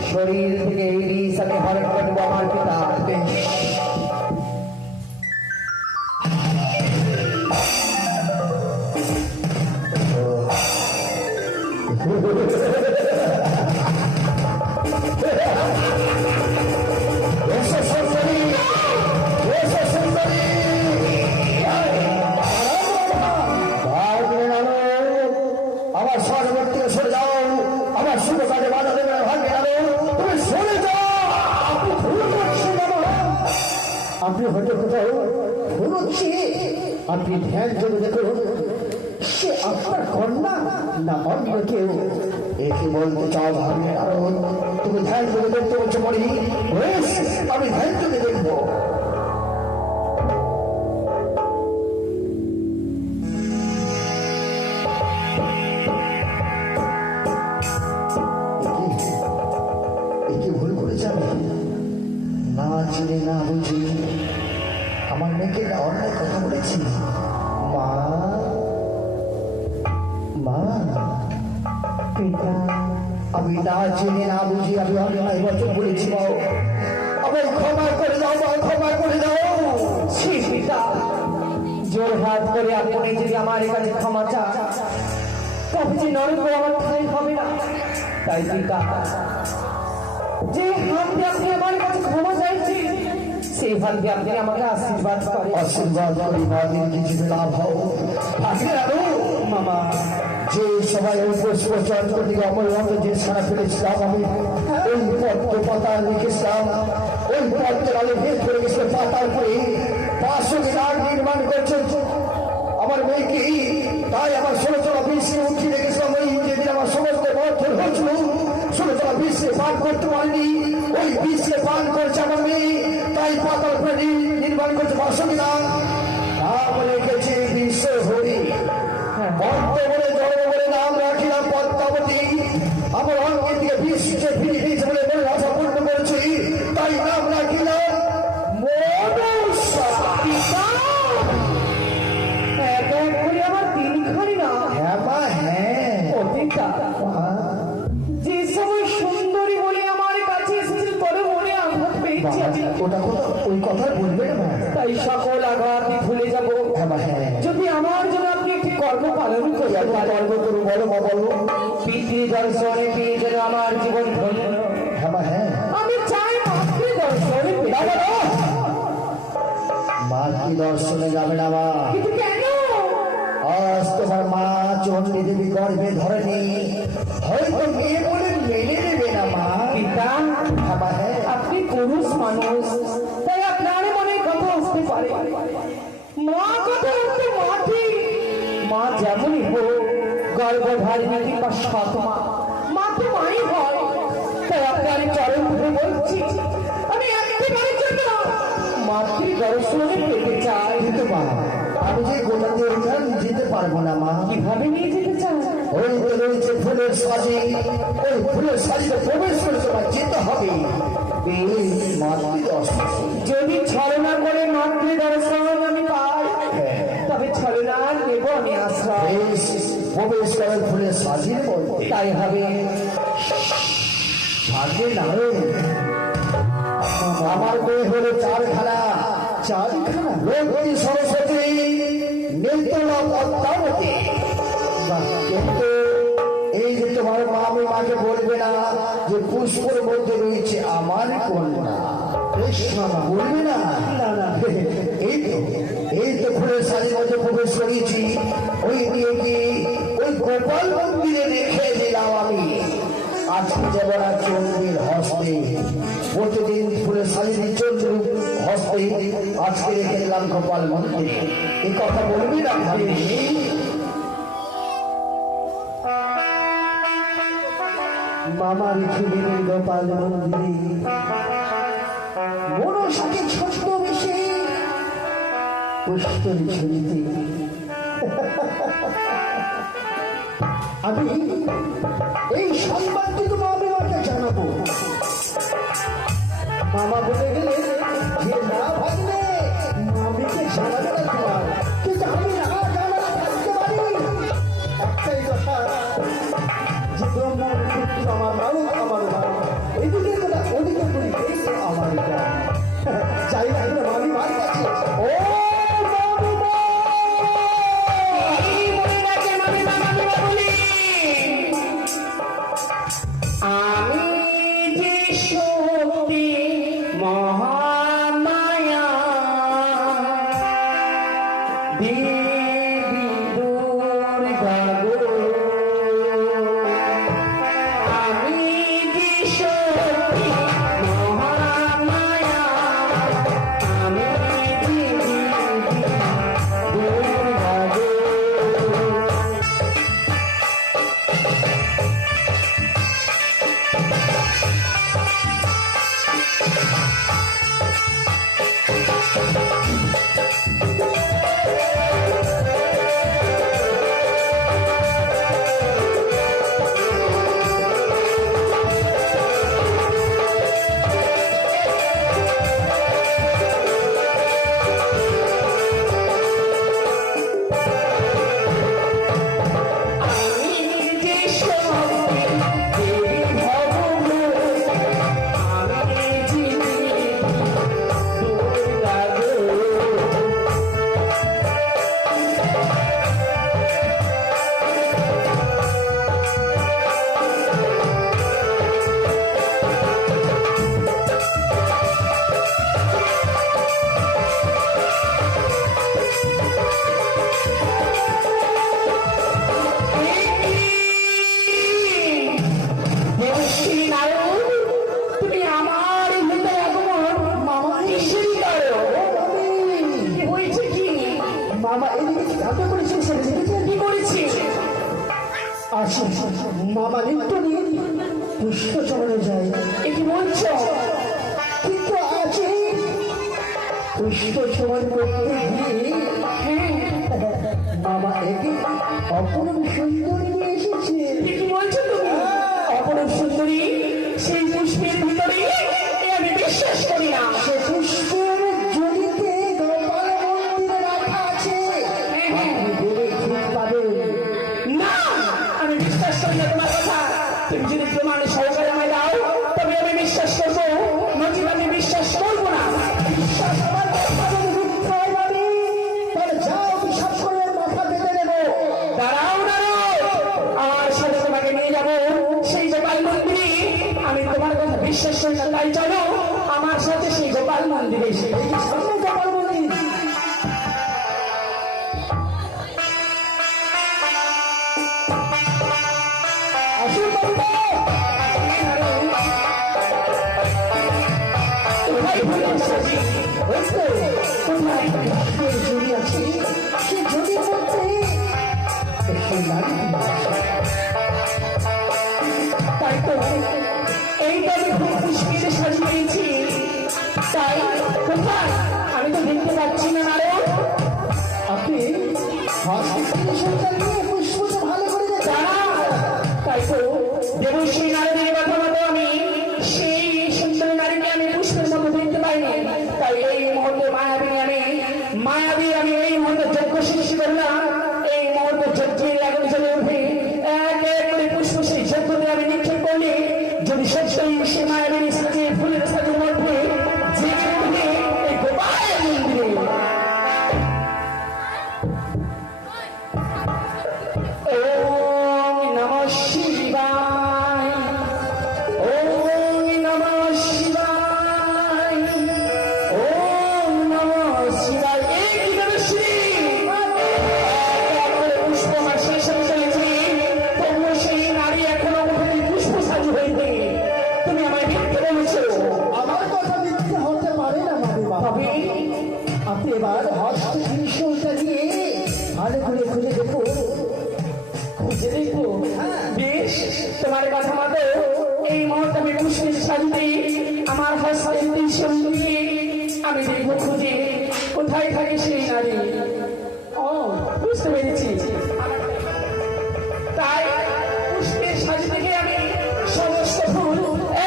শরীর থেকে এই বিষ আমি হরণ করবো আমার পিতা। বেশ, এসো সুন্দরী, এসো সুন্দরী। ভাই মেলানো, আমার সর্বর থেকে সরে যাও, আমার শুভ কাজে বাধা দেবে না। ভাই মেলানো, তুমি সরে যাও। আপনি ভুল করছেন বাবা, আপনি হয়তো কোথাও ভুল হচ্ছে। আপনি ধ্যান করে দেখুন সে আপনার কন্যা না অন্য কেউ। একে বলতে চাও ভাই মেলানো? তুমি ধ্যান করে দেখতে বলছো মরি? বেশ, আমি ধ্যান করে দেখবো। একে ভুল করে যাবে না চিনে না বুঝি আমার মেয়েকে না অন্যায় কথা বলেছি। মা, মা, পিতা আমি না চিনে না বুঝি আমি অন্যায় বচন বলেছি। মাও, আমায় ক্ষমা করে দাও, মা, ক্ষমা করে দাও। ছি পিতা, জোর হাত করে আপনি যদি আমার কাছে ক্ষমা চান তবে যে নরকে আমার ঠাঁই হবে না। তাই পিতা, যে হাত দিয়ে আপনি আমার কাছে ক্ষমা চাইছেন সেই হাত দিয়ে আপনি আমাকে আশীর্বাদ করেন। আশীর্বাদ করি মাদিন কিছু লাভ হও। আজকে আরো মামা যে সবাই ওই পুষ্প চন্দ্র দিকে অমর রঙে যে সারা ফেলেছিলাম, আমি ওই পদ্ম পাতা লিখেছিলাম, ওই পদ্মের আলো ভেদ করে গেছিল পাতার উপরে 500 মিনার নির্মাণ করছে আমার মেয়েকে। তাই আমার 16 বিশ্বে উঠিয়ে রেখেছিলাম। ওই যেদিন আমার সমস্ত বর্ধন হয়েছিল 16 বিশ্বে পান করতে পারিনি, ওই বিশ্বে পান করছে আমার মেয়ে। তাই পাতার উপরে নির্মাণ করছে 500 মিনার। নাম রেখেছে বিশ্ব হরি, পদ্ম বলে জন্ম বলে নাম রাখিলাম পদ্মাবতী। আমার অঙ্গের দিকে বিশ্বে ফিরে ফিরে বলে মনে আশা পূর্ণ করেছি, তাই নাম রাখিলাম মনুষ্যা। পিতা, এক এক করে আমার তিনখানি না। হ্যাঁ মা, হ্যাঁ। ও পিতা, যে সময় সুন্দরী বলে আমার কাছে এসেছিল তবে মনে আঘাত পেয়েছি আমি। ওটা ওই কথা বলবে না। তাই সকল আঘাত আমি ভুলে যাব হ্যাঁ মা, হ্যাঁ। যদি আমার জন্য আপনি একটি কর্ম পালন করতে পারেন। গর্ব করু, বলো মা, বলো। পিতৃ দর্শনে পেয়ে যেন আমার জীবন ধন্য। হ্যাঁ মা, হ্যাঁ। আমি চাই মাতৃ দর্শনে পেয়ে। মা কি দর্শনে যাবে না মা? কিন্তু কেন? আজ তোমার মা চণ্ডী দেবী গর্ভে ধরেনি, হয়তো মেয়ে বলে মেনে নেবে না মা। পিতা, হ্যাঁ মা, হ্যাঁ। আপনি পুরুষ মানুষ, তাই আপনার মনে কথা আসতে পারে। মা কথা হচ্ছে মাটি, মা যেমনই হোক গর্ভধারিণী কিংবা সৎ মা তো মাই হয়। তাই আপনার চরণ ধরে বলছি, আমি একেবারের জন্য মাতৃ দর্শনে পেতে চাই। কিন্তু মা, আমি যে গোটা দিয়ে উঠান যেতে পারবো না মা। কিভাবে নিয়ে যেতে চান? ওই যে রয়েছে ফুলের সাজি, ওই ফুলের সাজিতে প্রবেশ করে তোমার যেতে হবে। মাতৃদর্শন। যদি ছলনা করে মাতৃদর্শন আমি পাই তবে ছলনা নেব আমি আশ্রয়। বেশ, প্রবেশ করেন ফুলের সাজির মধ্যে। তাই হবে। সাজে না রে, আমার মেয়ে হলো চারখানা। চারখানা? লক্ষ্মী, সরস্বতী, নির্তলা, পদ্মাবতী। কিন্তু এই যে তোমার মা, আমি মাকে বলবে না যে পুষ্পর মধ্যে রয়েছে আমার কন্যা। বেশ মামা, বলবে না? না না, এই তো ফুলের সাজির মধ্যে প্রবেশ করেছি। ওই নিয়তি ওই গোপাল মন্দিরে রেখে দিলাম আমি। আজকে যেমন চন্দ্রের হস্তে প্রতিদিন ফুলের সাজির চন্দ্র হস্তে, আজকে রেখে দিলাম গোপাল মন্দিরে। এই কথা বলবি না ভাবি? মামা রেখে দিলেন গোপাল মন্দিরে। মনসাকে ছোট্ট বেশে পুষ্পের ঝুড়িতে আমি এই সংবাদটি তো মামিমাকে জানাবো। মামা বলে গেলেন যে না ভাবলে মামিকে জানাবে না তোমার, কিন্তু আমি না জানা থাকতে পারি। একটাই কথা, যে ব্রহ্মার পুত্র আমার মাও আমার মা, এদিকে কথা ওদিকে করি, এই তো আমার গ্রাম। যাই না এবার মামি মার কাছে। ও মামিমা! আমি যে শক্তি মহামায়া দেবী দুর্গা গো, আমি যে শক্তি মহামায়া, আমি যে দেবী দুর্গা গো। আমি যে শক্তি দেবী ভব, আমি যে দেবী দুর্গা গো। দেবশ্রী নারায়ণ, তুমি আমার হৃদয় আগমন মামা নিশ্চয়ই করো। কি হয়েছে কি? মামা এদিকে কি কাঁদতে করেছেন? সে দেখেছেন কি করেছি? আসি মামা নিত্য দিন পুষ্প চলে যায়, এ কি বলছো? কিন্তু আছে পুষ্প চমন করতে গিয়ে মামা একে অপরূপ সুন্দরী নিয়ে এসেছে। এ কি বলছো তুমি? অপরূপ সুন্দরী সেই পুষ্পের ভিতরে? এ আমি বিশ্বাস করি না। সে পুষ্পের জড়িতে গোপাল মন্দিরে রাখা আছে, আপনি গেলে ঠিক পাবেন। না, আমি বিশ্বাস করি না তোমার কথা। তুমি যদি প্রমাণ সহকারে আমায় দাও তবে আমি বিশ্বাস করবো, নচিত আমি বিশ্বাস করবো না। বিশ্বাস আমার কথা যদি মিথ্যা হয় ভাবি, তাহলে যাও বিশ্বাস করে ওর মাথা বেঁধে নেবো। দাঁড়াও দাঁড়াও, আমার সাথে তোমাকে নিয়ে যাবো সেই গোপাল মন্দিরে। আমি তোমার কথা বিশ্বাস করি না, তাই চলো আমার সাথে সেই গোপাল মন্দিরে। এসে এই যে সামনে গোপাল মন্দির, আসুন বাবা। কোথায় ভুলে এসেছি? ওই তো কোথায় পুষ্পের জড়ি আছে, সে জড়ির মধ্যে একটি নারী আছে। তাই তো এইটা আমি খুব পুষ্পিতে সাজিয়েছি। তাই কোথায়? আমি তো দেখতে পাচ্ছি না। নারায়ণ, আপনি হসপিটাল নিয়ে পুষ্প তো ভালো করে দেখেন। দাঁড়া। তাই তো দেবশ্রী নারীদের কথা মতো আমি সেই সুন্দর নারীকে আমি মায়াবী আমি এই মুহূর্তে যজ্ঞ সৃষ্টি করলাম, এই মুহূর্তে যজ্ঞের আগুন জ্বলে উঠে এক এক করে পুষ্প সেই যজ্ঞতে আমি নিক্ষেপ করলে যদি সত্যই সে মায়াবী সাজিয়ে ফুলের সাজের মধ্যে জেগে উঠবে এই গোপাল মন্দিরে। ওম নমঃ শিবায়, ওম নমঃ শিবায়, ওম নমঃ শিবায়। এই কি দেবশ্রী, পুষ্পমার শেষ হয়ে চলেছে, তবুও সেই নারী এখনো উঠেনি পুষ্প সাজু হইতে। তুমি আমায় মিথ্যে বলেছো। আমার কথা মিথ্যে হতে পারে না মামিমা। তবে আপনি এবার হস্ত ত্রিশূলটা দিয়ে ভালো করে খুঁজে দেখুন। খুঁজে দেখো। বেশ, তোমার কথা মতো এই মুহূর্তে আমি পুষ্পের সাজতে আমার হস্তের ত্রিশূল দিয়ে আমি দেখবো খুঁজে কোথায় থাকে সেই নারী। ও, বুঝতে পেরেছি। তাই পুষ্পের সাজ থেকে আমি সমস্ত ফুল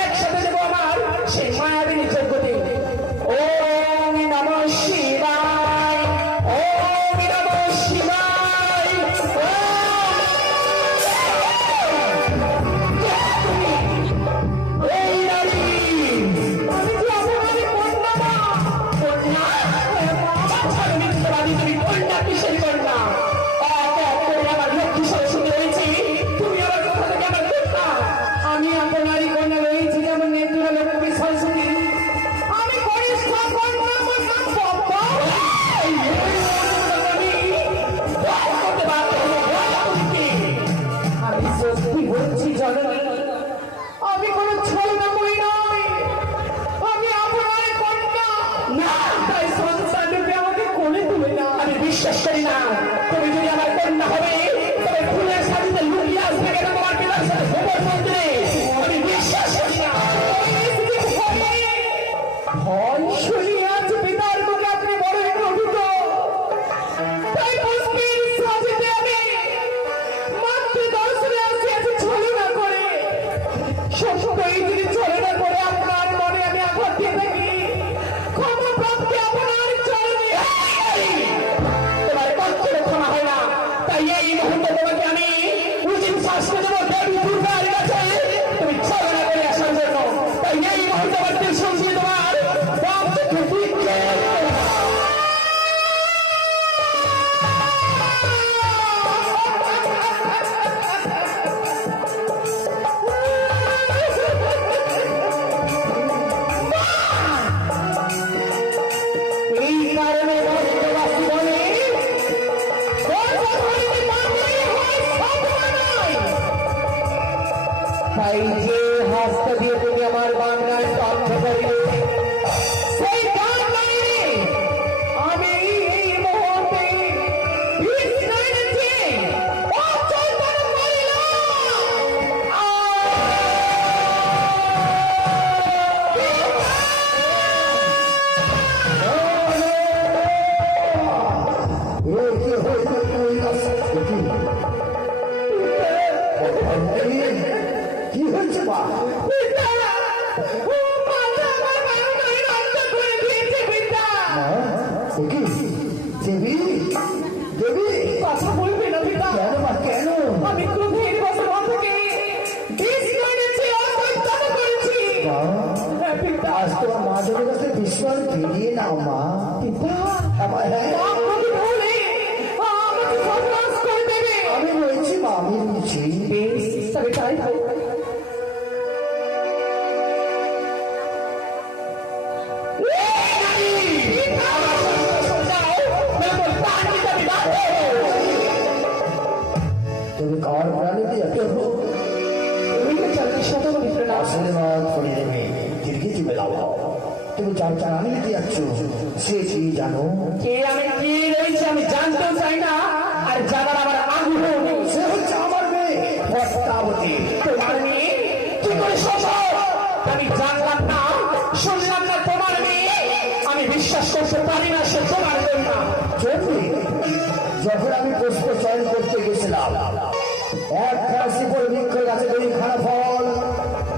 একসাথে দেবো আমার সেই মায়াবিনী যজ্ঞতে। ওম নমঃ শিবায়, ওম নমঃ শিবায়, এই নারী, আমি কি অপরাধী কন্যা না? কন্যা? বাচ্চার মিথ্যাবাদী তুমি কন্যা, কিসের কন্যা? এক এক করে আমার লক্ষ্মী সরস্বতী হয়েছি, তুমি আমার কোথা থেকে আমার কন্যা? আমি আপনারই কন্যা রয়েছি, যেমন নেত্র লক্ষ্মী সরস্বতী। আমি কনিষ্ঠ কন্যা, আমার নাম পদ্মা। এই আমি ভয় করতে বাধ্য হবো, ভয় করতে। আমি সত্যি বলছি জননী, আমি কোনো ছলনা করি নই, আমি আপনার কন্যা। না, তাই সন্তানরূপে আমাকে কোলে তুলে না। আমি বিশ্বাস করি না তুমি যদি আমার কন্যা হবে তবে ফুলের সাজিতে লুকিয়ে আসবে কেন তোমার পিতার সাথে গোপন মন্দিরে? আমি বিশ্বাস করি না। ভয় শুনিয়ে আজ পিতার মুখে আপনি বড় প্রভূত, তাই পুষ্পের সাজিতে আমি মাত্র দর্শনে আসিয়াছি ছলনা করে। সত্যই যদি ছলনা করে আপনার মনে আমি আঘাত দিয়ে থাকি, ক্ষমা প্রাপ্তি আপনার চরণে। তোমার কষ্টের ক্ষমা হয় না, তাই এই মুহূর্তে তোমাকে আমি উচিত শাস্তি দেবো দেবী দুর্গার কাছে তুমি ছলনা করে আসার জন্য। তাই এই মুহূর্তে আমার ত্রিশূল দিয়ে তোমার বাম চোখে দিচ্ছে। এই কারণে বস্ত্রবাসী বলে তাই যে হস্ত দিয়ে তুমি আমার বাংলায় তথ্য করিলে সেই গান গাইলে আমি এই মুহূর্তে বিষ গাইতেছি। ও চৈতন্য করিল কি হয়েছে মা? দেবী, দেবী, কথা বলবে না পিতা। কেন মা, কেন? আমি ক্রোধের বশে থেকে বিষ গাইতেছি, অপবিত্র করেছি। হ্যাঁ পিতা। আজ তোমার মা দেবীর কাছে বিশ্বাস ফিরিয়ে নাও মা। পিতা, আমার হ্যাঁ, আমাকে বলে আমাকে সর্বনাশ করে দেবে। আমি রয়েছি মা, আমি রয়েছি। বেশ, তবে তাই হোক। তুমি কার প্রাণীতে এত আশীর্বাদ করে দেবে, দীর্ঘ জীবে লাভ হও। তুমি যার প্রাণী দিতে যাচ্ছ সে কি জানো? কে আমি কি রয়েছে আমি জানতেও চাই না, আর জানার আমার আগ্রহ নেই। সে হচ্ছে আমার মেয়ে পদ্মাবতী। তোমার মেয়ে কি করে সম্ভব? আমি জানলাম না, শুনলাম না তোমার মেয়ে। আমি বিশ্বাস করতে পারি না সে তোমার কন্যা। চলবে যখন আমি পুষ্প চয়ন করতে গেছিলাম, এক রাশি করে বৃক্ষ গাছে দুইখানা ফল,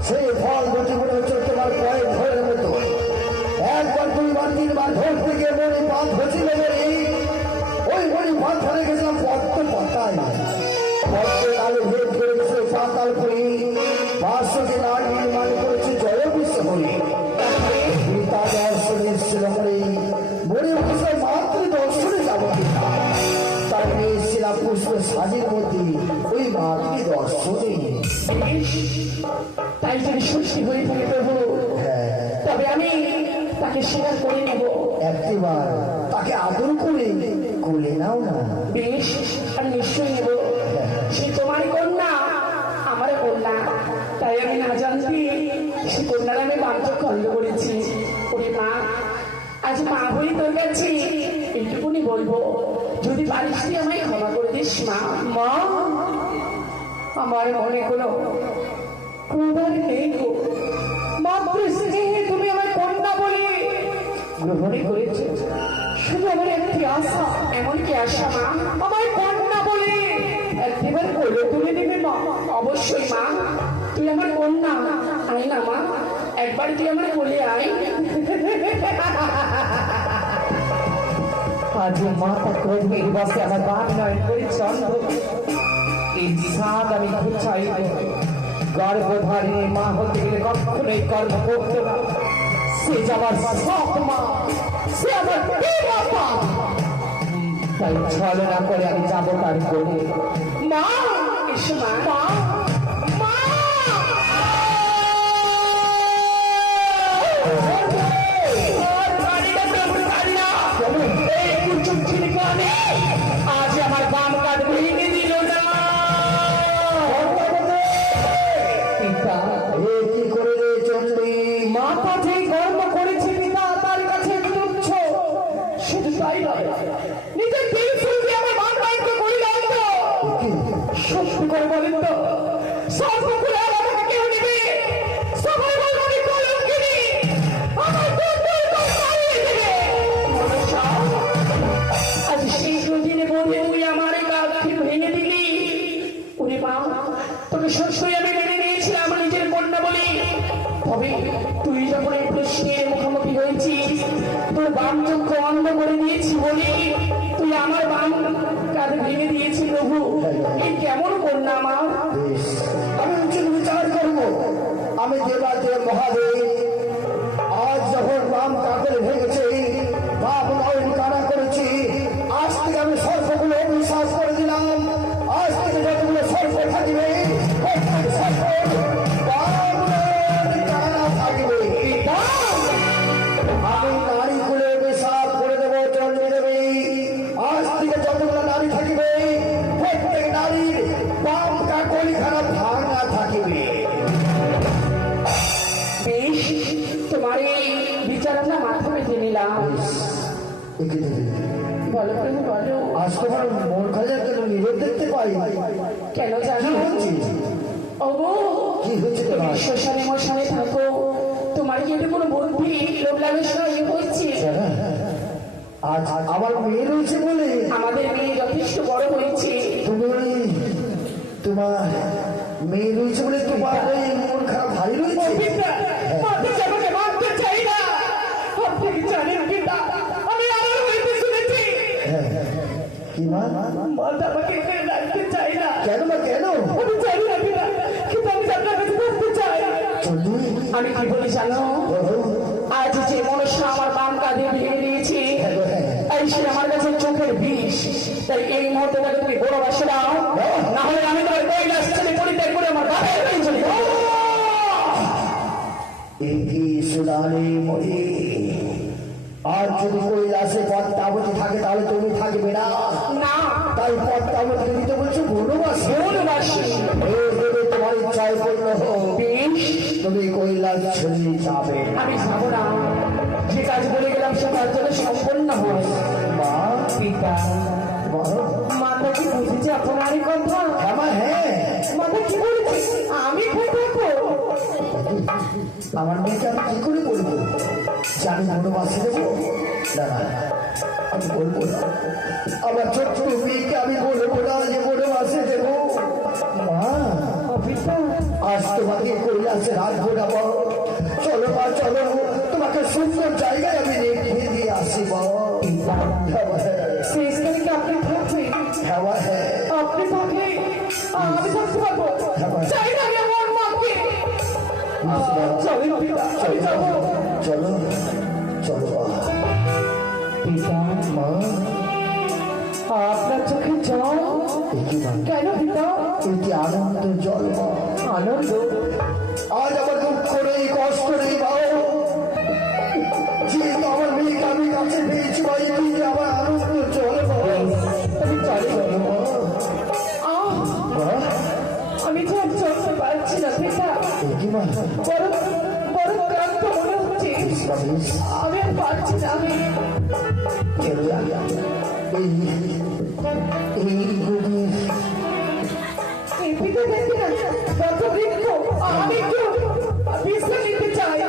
সেই ফল দুটি করে হচ্ছে তোমার কয়েক ফলের মতো। একবার দুইবার তিনবার ধরতে গিয়ে মনে পাপ হয়েছিল বলে ভাবছিলাম রে মনে হচ্ছে মাত্র দর্শনে যাবো কিনা, তাই এসেছিলাম পুষ্প সাজের মধ্যে ওই মাতৃ দর্শনে। তাই যদি সত্যি হয়ে থাকে প্রভু, তবে আমি তাকে স্বীকার করে নেব। একটিবার তাকে আদর করে কোলে নাও না। বেশ, আমি নিশ্চয়ই নেব। সে তোমার কন্যা, আমার কন্যা, তাই আমি না জানতে সে কন্যার আমি বাধ্য খন্ড করেছি। ওরে মা, আজ মা হয়ে তোর কাছে এইটুকুনি বলবো, যদি পারিস তুই আমায় ক্ষমা করে দিস মা। মা, আমার মনে কোনো ক্রোধার নেই গো, মাত্র স্নেহে তুমি আমার কন্যা বলে গ্রহণই করেছো। শুধু আমার একটি আশা, এমন কি আশা মা, আমার কন্যা বলে একবার কোলে তুলে দেবে মা। অবশ্যই মা, তুই আমার কন্যা, আয় না মা, একবার তুই আমার কোলে আয়। আজ মাতা ক্রোধে বাসে আমার বাপ নয় করে চন্দ্র, এই সাদ আমি ঘুচাই গর্ভধারিণী মা হতে গেলে কখনোই কর্ম করতো না। সে যাবার সব মা, সে আমার বাবা, তাই ছলনা করে আমি যাবো তার কোলে। মা, এসো মা, মা, মা। আজ আমার বাম কাঠ ভেঙে দিল না। পিতা, কি করে রে চন্ডী? মাতা যে কর্ম করেছে পিতা তার কাছে তুচ্ছ। শুধু তাই নয়, নিজের দিল শুনতে আমার মান বাক্য করিল তো। সত্যি করে বলেন তো, সর্বকুলে আমার কেউ নেবে? সবাই বলবো আমি কলঙ্কিনী, আমার আজ সেই দিনে বলে তুই আমার কাঠি ভেঙে দিলি। উনি মা, তোকে সত্যই আমি মেনে নিয়েছিলাম আমার নিজের কন্যা বলি। তবে তুই যখন এই প্রশ্নের মুখোমুখি হয়েছিস, তোর বাম চক্ষু অন্ধ করে দিয়েছি বলি তুই আমার বাম কাঁধে ভেঙে দিয়েছি প্রভু। এই কেমন কন্যা আমার? আমি উচিত বিচার করবো। আমি দেবাদেব মহাদেব, আজ যখন রাম কাকের ভেঙেছে, বাপ নয়ন কানা করেছি, আজ থেকে আমি সর্পগুলো বিশ্বাস করে দিলাম। আজ থেকে যতগুলো সর্প থাকবে, প্রত্যেক সর্প বাপ নয়ন কানা থাকবে। আমি নারীগুলো বিশ্বাস করে দেবো চন্ডী দেবী। আজ থেকে যতগুলো নারী থাকবে, প্রত্যেক নারীর বাম কাকলিখানা ভাঙা থাকিবে। বেশ, তোমার এই বিচারটা মাথা পেতে নিলাম। একে দেবে। বলো প্রভু, বলো। আজ তোমার মন খাজার কেন নীরব দেখতে পাই? কেন কি জানো? হচ্ছে? ওগো, কি হচ্ছে তুমি তোমার? শ্মশানে মশানে থাকো, তোমার কি এটা কোনো বুদ্ধি লোভ লালসা ইয়ে হচ্ছে? আজ আমার মেয়ে রয়েছে বলে আমাদের মেয়ে যথেষ্ট বড় হয়েছে। তুমি তোমার মেয়ে রয়েছে বলে তোমার এই মন খারাপ ভারী রয়েছে। পিতা, মাকে যেমন মানতে চাই না। আপনি কি জানেন পিতা, আমি আবার হইতে শুনেছি কি মা? মাতা আমাকে এখানে রাখতে চাই না। কেন মা, কেন? আমি জানি না পিতা, কিন্তু আমি আপনার কাছে বলতে চাই। চন্ডী, আমি কি বলি জানো? আজ যে মনসা আমার বাম কাঁধে ভেঙে দিয়েছি, এই সে আমার কাছে চোখের বিষ। তাই এই মুহূর্তে তাকে তুমি বড় বাসে দাও, না হলে আমি তোমার কৈলাস ছেড়ে পরিত্যাগ করে আমার বাপের বাড়ি চলে যাবো। এটি সুদানে মরি। আর যদি কৈলাসে পদ্মাবতী থাকে তাহলে তুমি থাকবে না। না, তাই পদ্মাবতী তুমি তো বলছো বনবাসী। বনবাসী। তোমার ইচ্ছায় পূর্ণ হোক, বেশ, তুমি কৈলাস ছেড়ে যাবে। আমি যাবো না। যে কাজ বলে গেলাম সে কাজ যেন সম্পন্ন হয়। মা, পিতা, বলো। মাতা কি বুঝেছে আপনারই কথা? হ্যাঁ, মাতা কি বলেছে? আমি থাকবো। আমার মেয়েকে আমি কি করে বলবো যে আমি বনবাসী দেবো? না না, আমি বলবো না। আমার ছোট্ট মেয়েকে আমি বলবো না যে বনবাসী দেবো। মা, পিতা, আজ তোমাকে কৈলাসে রাখবো না। চলো মা, চলো, তোমাকে সুন্দর জায়গায় আমি রেখে দিয়ে আসি। শেষ তারিখে আপনি থাকবেন? হ্যাঁ, আপনি থাকলে আমি থাকতে পারবো। চাই না আমি আমার মাকে। চলেন পিতা, আমি যাবো। চলো। চলো মা। পিতা মা আপনার চোখে জল এটি মা, কেন পিতা? এটি আনন্দ জল মা। আনন্দ? আজ আমার দুঃখ নেই, কষ্ট নেই বাবা, যেহেতু আমার মেয়েকে আমি কাছে পেয়েছি বা এটি যে আমার আনন্দ জল মা। আমি চলে যাবো। আহ, মা আমি তো আর চলতে পারছি না পিতা। এটি মা, বড় বড় ক্লান্ত মনে হচ্ছে। বেশ আমি আর পারছি না। আমি চলো এই গভীর পিতা দেখি না কত বৃক্ষ। আমি একটু বিশ্রাম নিতে চাই।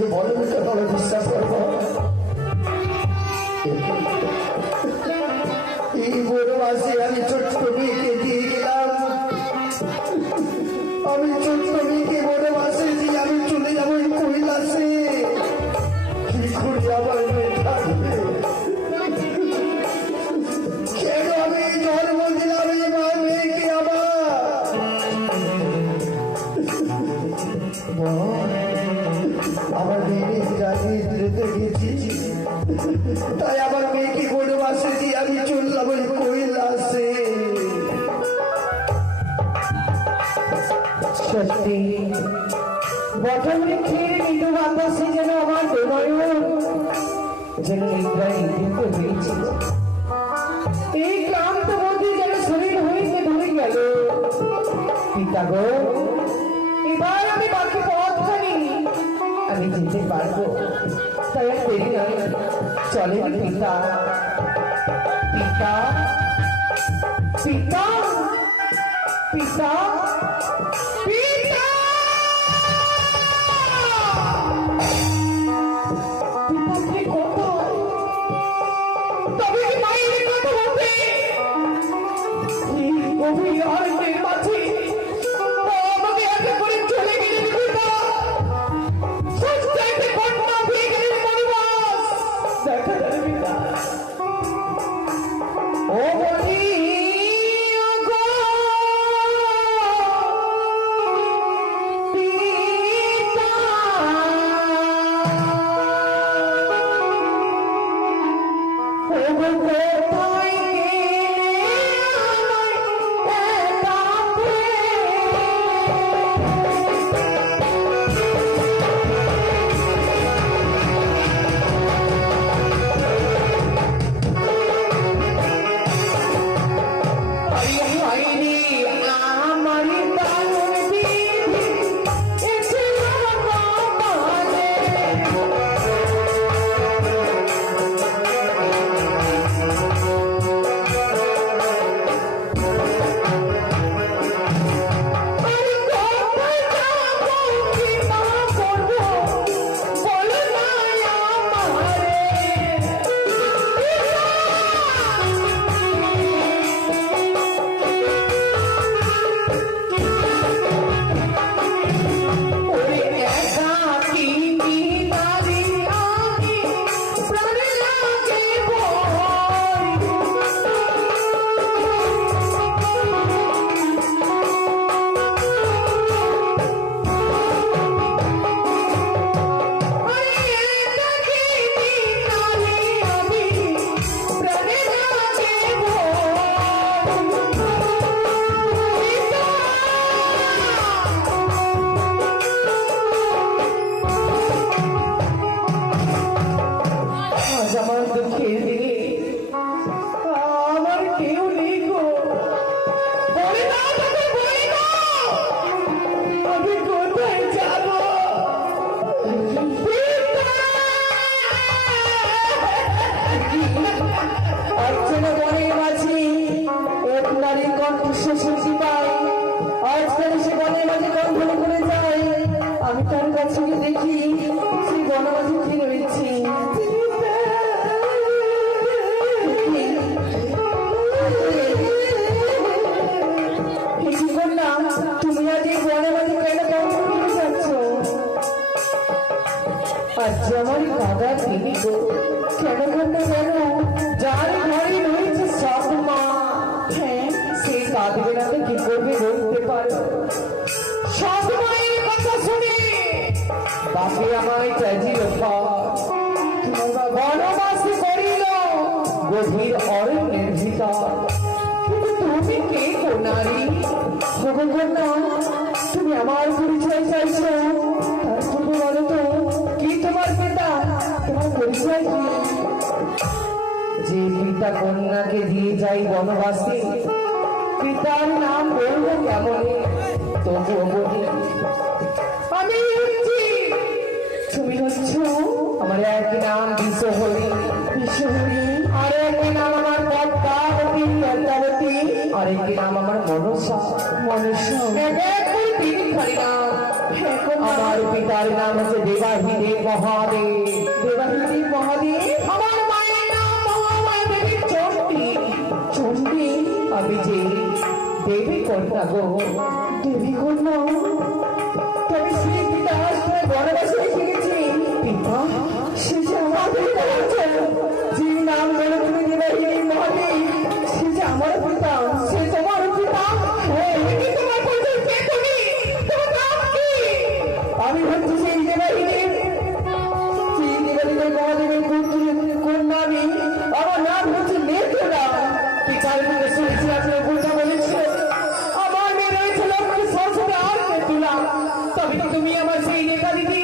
এই বলবিকে তবে বিশ্বাস করবো, এই বনবাসে আমি ছোট্ট মেয়েকে দিয়ে গেলাম, আমি ছোট্ট মেয়েকে বনবাসে দিয়ে আমি চলে যাবো এই কৈলাসে। কি করে আমার মেয়ে থাকবে? কেন আমি জন্ম দিলাম এই মা মেয়েকে আমার? আমার মেয়ে জানি রেখে গেছি, তাই আমার মেয়েকে বনবাসে দিয়ে আমি চললাম ওই কৈলাসে। সত্যি বটবৃক্ষের মৃদু বাতাসে যেন আমার হৃদয় যেন নিদ্রায় নিদ্রিত হয়েছিল। এই ক্লান্ত মধ্যে যেন শরীর হয়েছে ধরে গেল। পিতা গো, এবার আমি বাকি পথখানি আমি যেতে পারবো, তাই আর দেরি নয়। চলেন পিতা। পিতা, পিতা, পিতা, পিতা! পিতাকে কথা, তবে কি মায়ের কথা বলবে? এই গভীর অরণ্যের মাঝে আমাকে একা করে চলে গেলেন পিতা। সস্তাইতে কন্যা হয়ে গেলেন বনবাস। দেখা যাবে পিতা। ও বলি গো পিতা, ও গো কোথায় গেলে আমায় একা যেমন কাদা তিনি গো কেন কান্না কেন যার ঘরে রয়েছে সব মা হ্যাঁ সেই কাঁদবে না তো কি করবে বলতে পারো সব মায়ের কথা শুনে বাকি আমায় চাইছিল গভীর অরণ্যের ভিতর। কিন্তু তুমি কে গো নারী? ভগবান, তুমি আমার পরিচয় চাইছো, তারপরে বলো তো কি তোমার পিতা, তোমার পরিচয় কি? যে পিতা কন্যাকে দিয়ে যাই বনবাসে, পিতার নাম বলবো কেমন? তবুও বলি আমি হচ্ছি, তুমি হচ্ছ আমার এক নাম বিশ্বহরি, বিশ্বহরি, আর এক নাম আমার পদ্মাবতী, পদ্মাবতী, আর একটি নাম আমার মনসা, মনুষ্য। এক এক করে তিন খালি নাম। আমার পিতার নাম হচ্ছে দেবাহিদেব মহাদেব, দেবাহিনী মহাদেব, আমার মায়ের নাম মহামায়া দেবী চণ্ডী। চণ্ডী, আমি যে দেবী কন্যা গো, দেবী কন্যা। তবে সেই পিতা তোমার বনবাসে রেখে গেছে। পিতা সে যে আমার পিতা হচ্ছে, যে নাম বলে তুমি দেবাহিনী মহাদেব, সে যে আমার পিতা, সে তোমার পিতা। হ্যাঁ, কি তোমার পরিচয়? কে তুমি? তোমার নাম কি? আমি হচ্ছে সেই দেবাহিনীর, সেই দেবাহিনীর মহাদেবের কন্যা আমি। আমার নাম হচ্ছে মেঘনা। পিতার মুখে শুনেছি আপনার কন্যা বলেছিল আমার মেয়ে রয়েছে লক্ষ্মী সরস্বতী আর পেতুলা। তবে তো তুমি আমার সেই রেখা দিদি